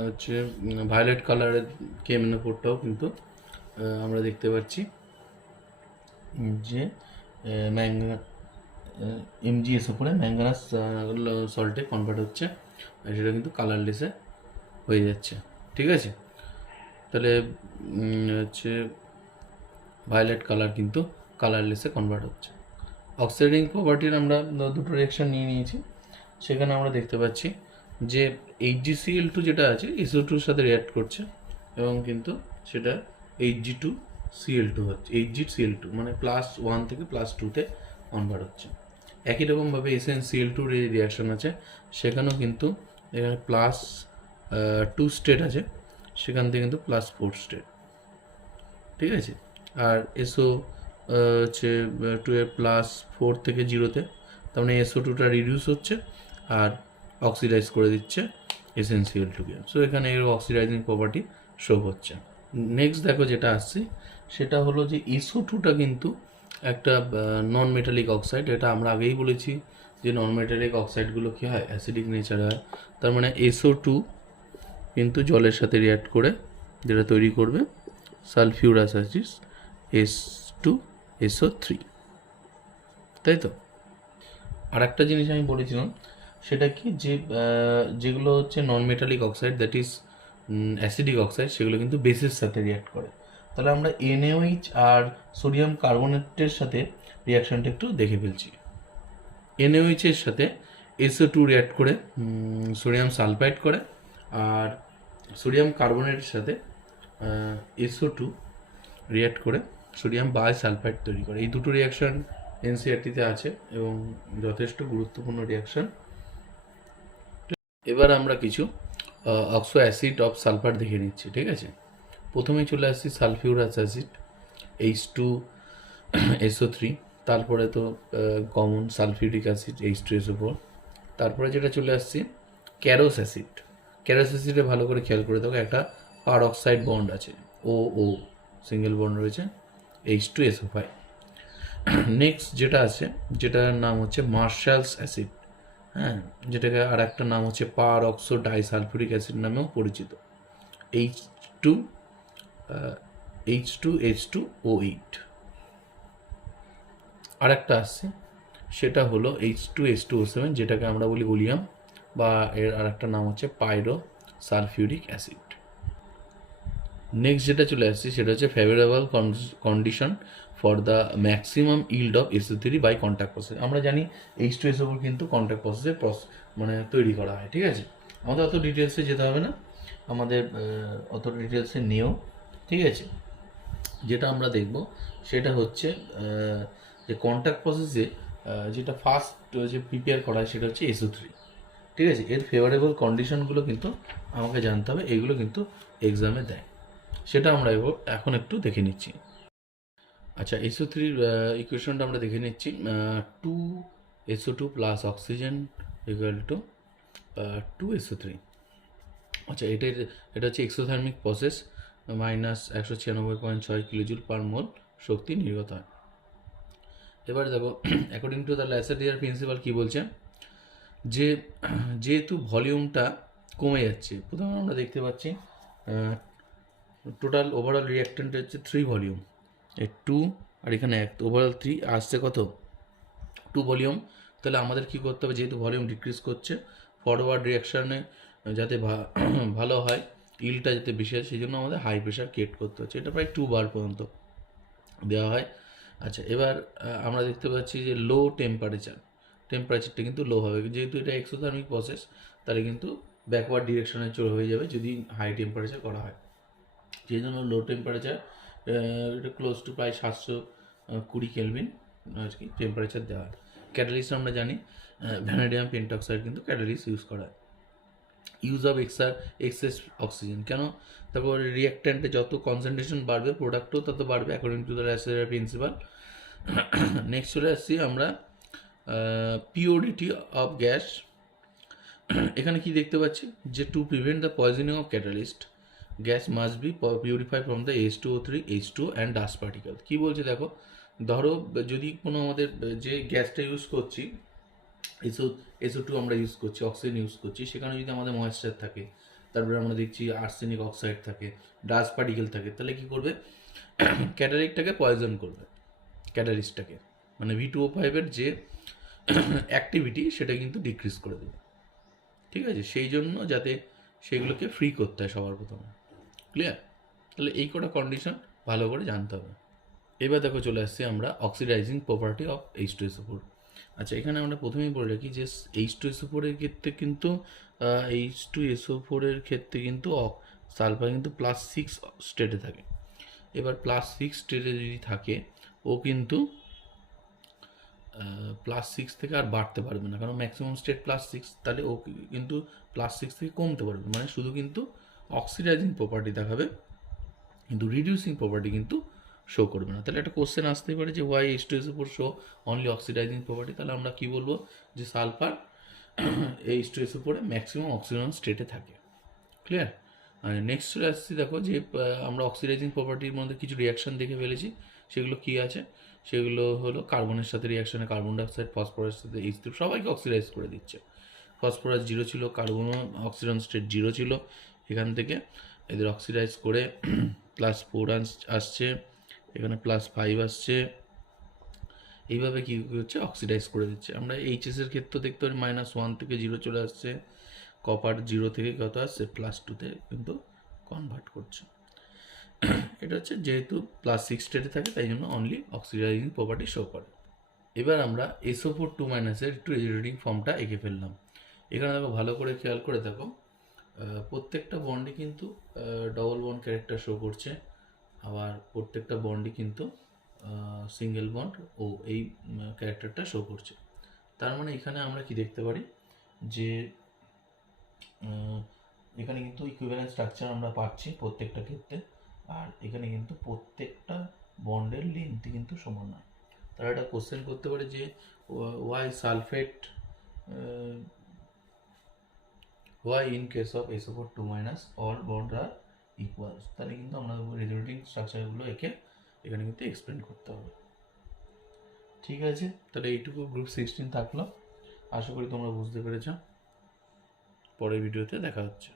হচ্ছে ভায়োলেট কালারের কেএমএনও4টাও কিন্তু আমরা দেখতে পাচ্ছি যে ম্যাঙ্গা MgSO4 ম্যাঙ্গানাস সল্টে কনভার্ট হচ্ছে, সেটা কিন্তু কালারলেসে হয়ে যাচ্ছে। ঠিক আছে, তাহলে হচ্ছে ভায়োলেট কালার কিন্তু কালারলেসে কনভার্ট হচ্ছে। অক্সাইডিং প্রপার্টির আমরা দুটো রিয়াকশান নিয়ে নিয়েছি। সেখানে আমরা দেখতে পাচ্ছি যে HgCl2 যেটা আছে SO2 এর সাথে রিয়াক্ট করছে এবং কিন্তু সেটা Hg2Cl2 হচ্ছে, HgCl2 মানে +1 থেকে +2-তে কনভার্ট হচ্ছে। একই রকমভাবে SnCl2 এর রিয়াকশান আছে, সেখানেও কিন্তু এখানে +2 স্টেট আছে, সেখান থেকে কিন্তু +4 স্টেট। ঠিক আছে, আর SO হচ্ছে 2 এর +4 থেকে 0-তে, তার মানে SO2টা রিডিউস হচ্ছে আর অক্সিডাইজ করে দিচ্ছে SnCl2কে। সো এখানে এর অক্সিডাইজিং প্রপার্টি শো হচ্ছে। নেক্সট দেখো যেটা আসছে সেটা হলো যে SO2টা কিন্তু একটা নন মেটালিক অক্সাইড। এটা আমরা আগেই বলেছি যে নন মেটালিক অক্সাইডগুলো কী হয়, অ্যাসিডিক নেচার হয়। তার মানে SO2 কিন্তু জলের সাথে রিঅ্যাক্ট করে যেটা তৈরি করবে সালফিউরাস অ্যাসিড H2SO3, তাই তো। আর একটা জিনিস আমি বলেছিলাম সেটা কি, যে যেগুলো হচ্ছে নন metallic oxide that is acidic oxide, সেগুলো কিন্তু বেসের সাথে রিঅ্যাক্ট করে। তাহলে আমরা NaOH আর সোডিয়াম কার্বনেটের সাথে রিয়াকশানটা একটু দেখে ফেলছি। NaOH এর সাথে SO2 রিঅ্যাক্ট করে সোডিয়াম সালফাইড করে, আর সোডিয়াম কার্বনেটের সাথে SO2 রিঅ্যাক্ট করে সোডিয়াম বাইসালফাইড তৈরি করে। এই দুটো রিয়াকশান NCERT-তে আছে এবং যথেষ্ট গুরুত্বপূর্ণ রিয়াকশান। এবার আমরা কিছু অক্সো অ্যাসিড অফ সালফার দেখে নিচ্ছি। ঠিক আছে, প্রথমেই চলে আসছি সালফিউরাস অ্যাসিড H2SO3, তারপরে তো কমন সালফিউরিক অ্যাসিড H2SO4, তারপরে যেটা চলে আসছি ক্যারোস অ্যাসিড। ক্যারোস অ্যাসিডে ভালো করে খেয়াল করে দেখো একটা পার অক্সাইড বন্ড আছে, ও সিঙ্গেল বন্ড রয়েছে H2SO5। নেক্সট যেটা আছে যেটার নাম হচ্ছে মার্শালস অ্যাসিড, হ্যাঁ, যেটাকে আর একটা নাম হচ্ছে পার অক্সো ডাইসালফিউরিক অ্যাসিড নামেও পরিচিত, H2H2O8। আর একটা আসছে সেটা হলো H2H2O7, যেটাকে আমরা বলি ওলিয়াম, বা এর আর একটা নাম হচ্ছে পাইরো সালফিউরিক অ্যাসিড। নেক্সট যেটা চলে আসছে সেটা হচ্ছে favourable condition for the maximum yield of SO3 by contact process. আমরা জানি H2SO4 কিন্তু কন্ট্যাক্ট প্রসেসে মানে তৈরি করা হয়। ঠিক আছে, আমাদের অত ডিটেলসে যেতে হবে না, আমাদের অত ডিটেলসে নিয়েও। ঠিক আছে, যেটা আমরা দেখব সেটা হচ্ছে যে কন্ট্যাক্ট প্রসেসে যেটা ফার্স্ট যে প্রিপেয়ার করা হয় সেটা হচ্ছে SO3। ঠিক আছে, এর ফেভারেবল কন্ডিশনগুলো কিন্তু আমাকে জানতে হবে, এগুলো কিন্তু এক্সামে দেয়, সেটা আমরা এখন একটু দেখে নিচ্ছি। আচ্ছা, SO3-র ইকুয়েশনটা আমরা দেখে নিচ্ছি। 2SO2 plus oxygen equal to 2SO3। আচ্ছা, এটা হচ্ছে এক্সোথার্মিক প্রসেস, -196.6 কিলোজুল পার মোল শক্তি নির্গত হয়। এবার দেখো according to the Le Chatelier principal কী বলছে, যে যেহেতু ভলিউমটা কমে যাচ্ছে, প্রথমে আমরা দেখতে পাচ্ছি টোটাল ওভারঅল রিঅ্যাক্ট্যান্ট হচ্ছে 3 ভলিউম, এই 2 আর এখানে 1, ওভারঅল 3 আসছে কত 2 ভলিউম। তাহলে আমাদের কী করতে হবে, যেহেতু ভলিউম ডিক্রিজ করছে, ফরওয়ার্ড রিঅ্যাকশানে যাতে ভালো হয়, ইলটা যাতে বেশি হয়, সেই জন্য আমাদের হাই প্রেশার ক্রিয়েট করতে হচ্ছে। এটা প্রায় 2 বার পর্যন্ত দেওয়া হয়। আচ্ছা, এবার আমরা দেখতে পাচ্ছি যে লো টেম্পারেচারটা কিন্তু লো হবে, যেহেতু এটা এক্সোথার্মিক প্রসেস, তাহলে কিন্তু ব্যাকওয়ার্ড ডিরেকশনে হয়ে যাবে যদি হাই টেম্পারেচার করা হয়। সেই জন্য লো টেম্পারেচার এটা ক্লোজ টু প্রায় 720 কেলভিন আর কি টেম্পারেচার দেওয়া হয়। ক্যাটালিস্ট আমরা জানি ভ্যানাডিয়াম পেন্টক্সাইড কিন্তু ক্যাটালিস্ট ইউজ করা হয়। ইউজ অফ এক্সেস অক্সিজেন, কেন, তারপর রিঅ্যাক্ট্যান্টে যত কনসেন্ট্রেশন বাড়বে প্রোডাক্টও তত বাড়বে according to the Le Chatelier principle. Next চলে আসছি আমরা পিওরিটি অফ গ্যাস। এখানে কি দেখতে পাচ্ছি যে to prevent the poisoning of catalyst gas must be purify from the H2O3, H2O and dust particle. কী বলছে দেখো, ধরো যদি কোনো আমাদের যে গ্যাসটা ইউজ করছি এসও SO2 আমরা ইউজ করছি, অক্সিজেন ইউজ করছি, সেখানে যদি আমাদের ময়েশ্চার থাকে, তারপরে আমরা দেখছি আর্সেনিক অক্সাইড থাকে, ডাস্ট পার্টিকেল থাকে, তাহলে কী করবে, ক্যাটালিকটাকে পয়জন করবে, ক্যাটালিস্টটাকে, মানে V2O5-এর যে অ্যাক্টিভিটি সেটা কিন্তু ডিক্রিজ করে দেবে। ঠিক আছে, সেই জন্য যাতে সেগুলোকে ফ্রি করতে হয় সবার প্রথমে। ক্লিয়ার? তাহলে এই কটা কন্ডিশন ভালো করে জানতে হবে। এবার দেখো চলে আসছি আমরা অক্সিডাইজিং প্রপার্টি অফ H2SO4। আচ্ছা, এখানে আমরা প্রথমেই বলে রাখি যে H2SO4-এর ক্ষেত্রে কিন্তু H2SO4-এর ক্ষেত্রে কিন্তু সালফার কিন্তু +6 স্টেটে থাকে। এবার +6 স্টেটে যদি থাকে, ও কিন্তু +6 থেকে আর বাড়তে পারবে না, কারণ ম্যাক্সিমাম স্টেট +6, তাহলে ও কিন্তু +6 থেকে কমতে পারবে, মানে শুধু কিন্তু অক্সিডাইজিং প্রপার্টি দেখাবে, কিন্তু রিডিউসিং প্রপার্টি কিন্তু শো করবে না। তাহলে একটা কোশ্চেন আসতেই পারে যে why H2SO4 show only oxidising property. তাহলে আমরা কি বলবো, যে সালফার H2SO4 ম্যাক্সিমাম অক্সিজেন স্টেটে থাকে। ক্লিয়ার? আর নেক্সট চলে আসছি, দেখো যে আমরা অক্সিডাইজিং প্রপার্টির মধ্যে কিছু রিয়াকশান দেখে ফেলেছি, সেগুলো কি আছে, সেগুলো হলো কার্বনের সাথে রিয়াকশানে কার্বন ডাইঅক্সাইড, ফসফরাসের সাথে H2 সবাইকে অক্সিডাইজ করে দিচ্ছে। ফসফরাস 0 ছিল, কার্বন অক্সিজেন স্টেট 0 ছিল, এখান থেকে এদের অক্সিডাইজ করে +4 আসছে, এখানে +5 আসছে, এইভাবে কী হচ্ছে, অক্সিডাইজ করে দিচ্ছে। আমরা এইচএসের ক্ষেত্রে দেখতে পারি -1 থেকে 0 চলে আসছে, কপার 0 থেকে কত আসছে, +2-তে কিন্তু কনভার্ট করছে। এটা হচ্ছে যেহেতু +6 স্টেটে থাকে, তাই জন্য অনলি অক্সিডাইজিং প্রপার্টি শো করে। এবার আমরা SO4 2- একটু রিডিং ফর্মটা এঁকে ফেললাম। এখানে দেখো, ভালো করে খেয়াল করে দেখো, প্রত্যেকটা বন্ডে কিন্তু ডবল বন্ড ক্যারেক্টার শো করছে, আবার প্রত্যেকটা বন্ডই কিন্তু সিঙ্গেল বন্ড ও এই ক্যারেক্টারটা শো করছে। তার মানে এখানে আমরা কি দেখতে পারি, যে এখানে কিন্তু ইকুইভ্যালেন্ট স্ট্রাকচার আমরা পাচ্ছি প্রত্যেকটা ক্ষেত্রে, আর এখানে কিন্তু প্রত্যেকটা বন্ডের লেন্থই কিন্তু সমান নয়। তারা একটা কোশ্চেন করতে পারে যে why sulphate, why in case of SO4 2- all bond are equals. তাহলে কিন্তু আমরা রিলেটিভ স্ট্রাকচারগুলো একে এখানে কিন্তু এক্সপ্লেন করতে হবে। ঠিক আছে, তাহলে এইটুকু গ্রুপ 16 থাকলো। আশা করি তোমরা বুঝতে পেরেছ। পরের ভিডিওতে দেখা হচ্ছে।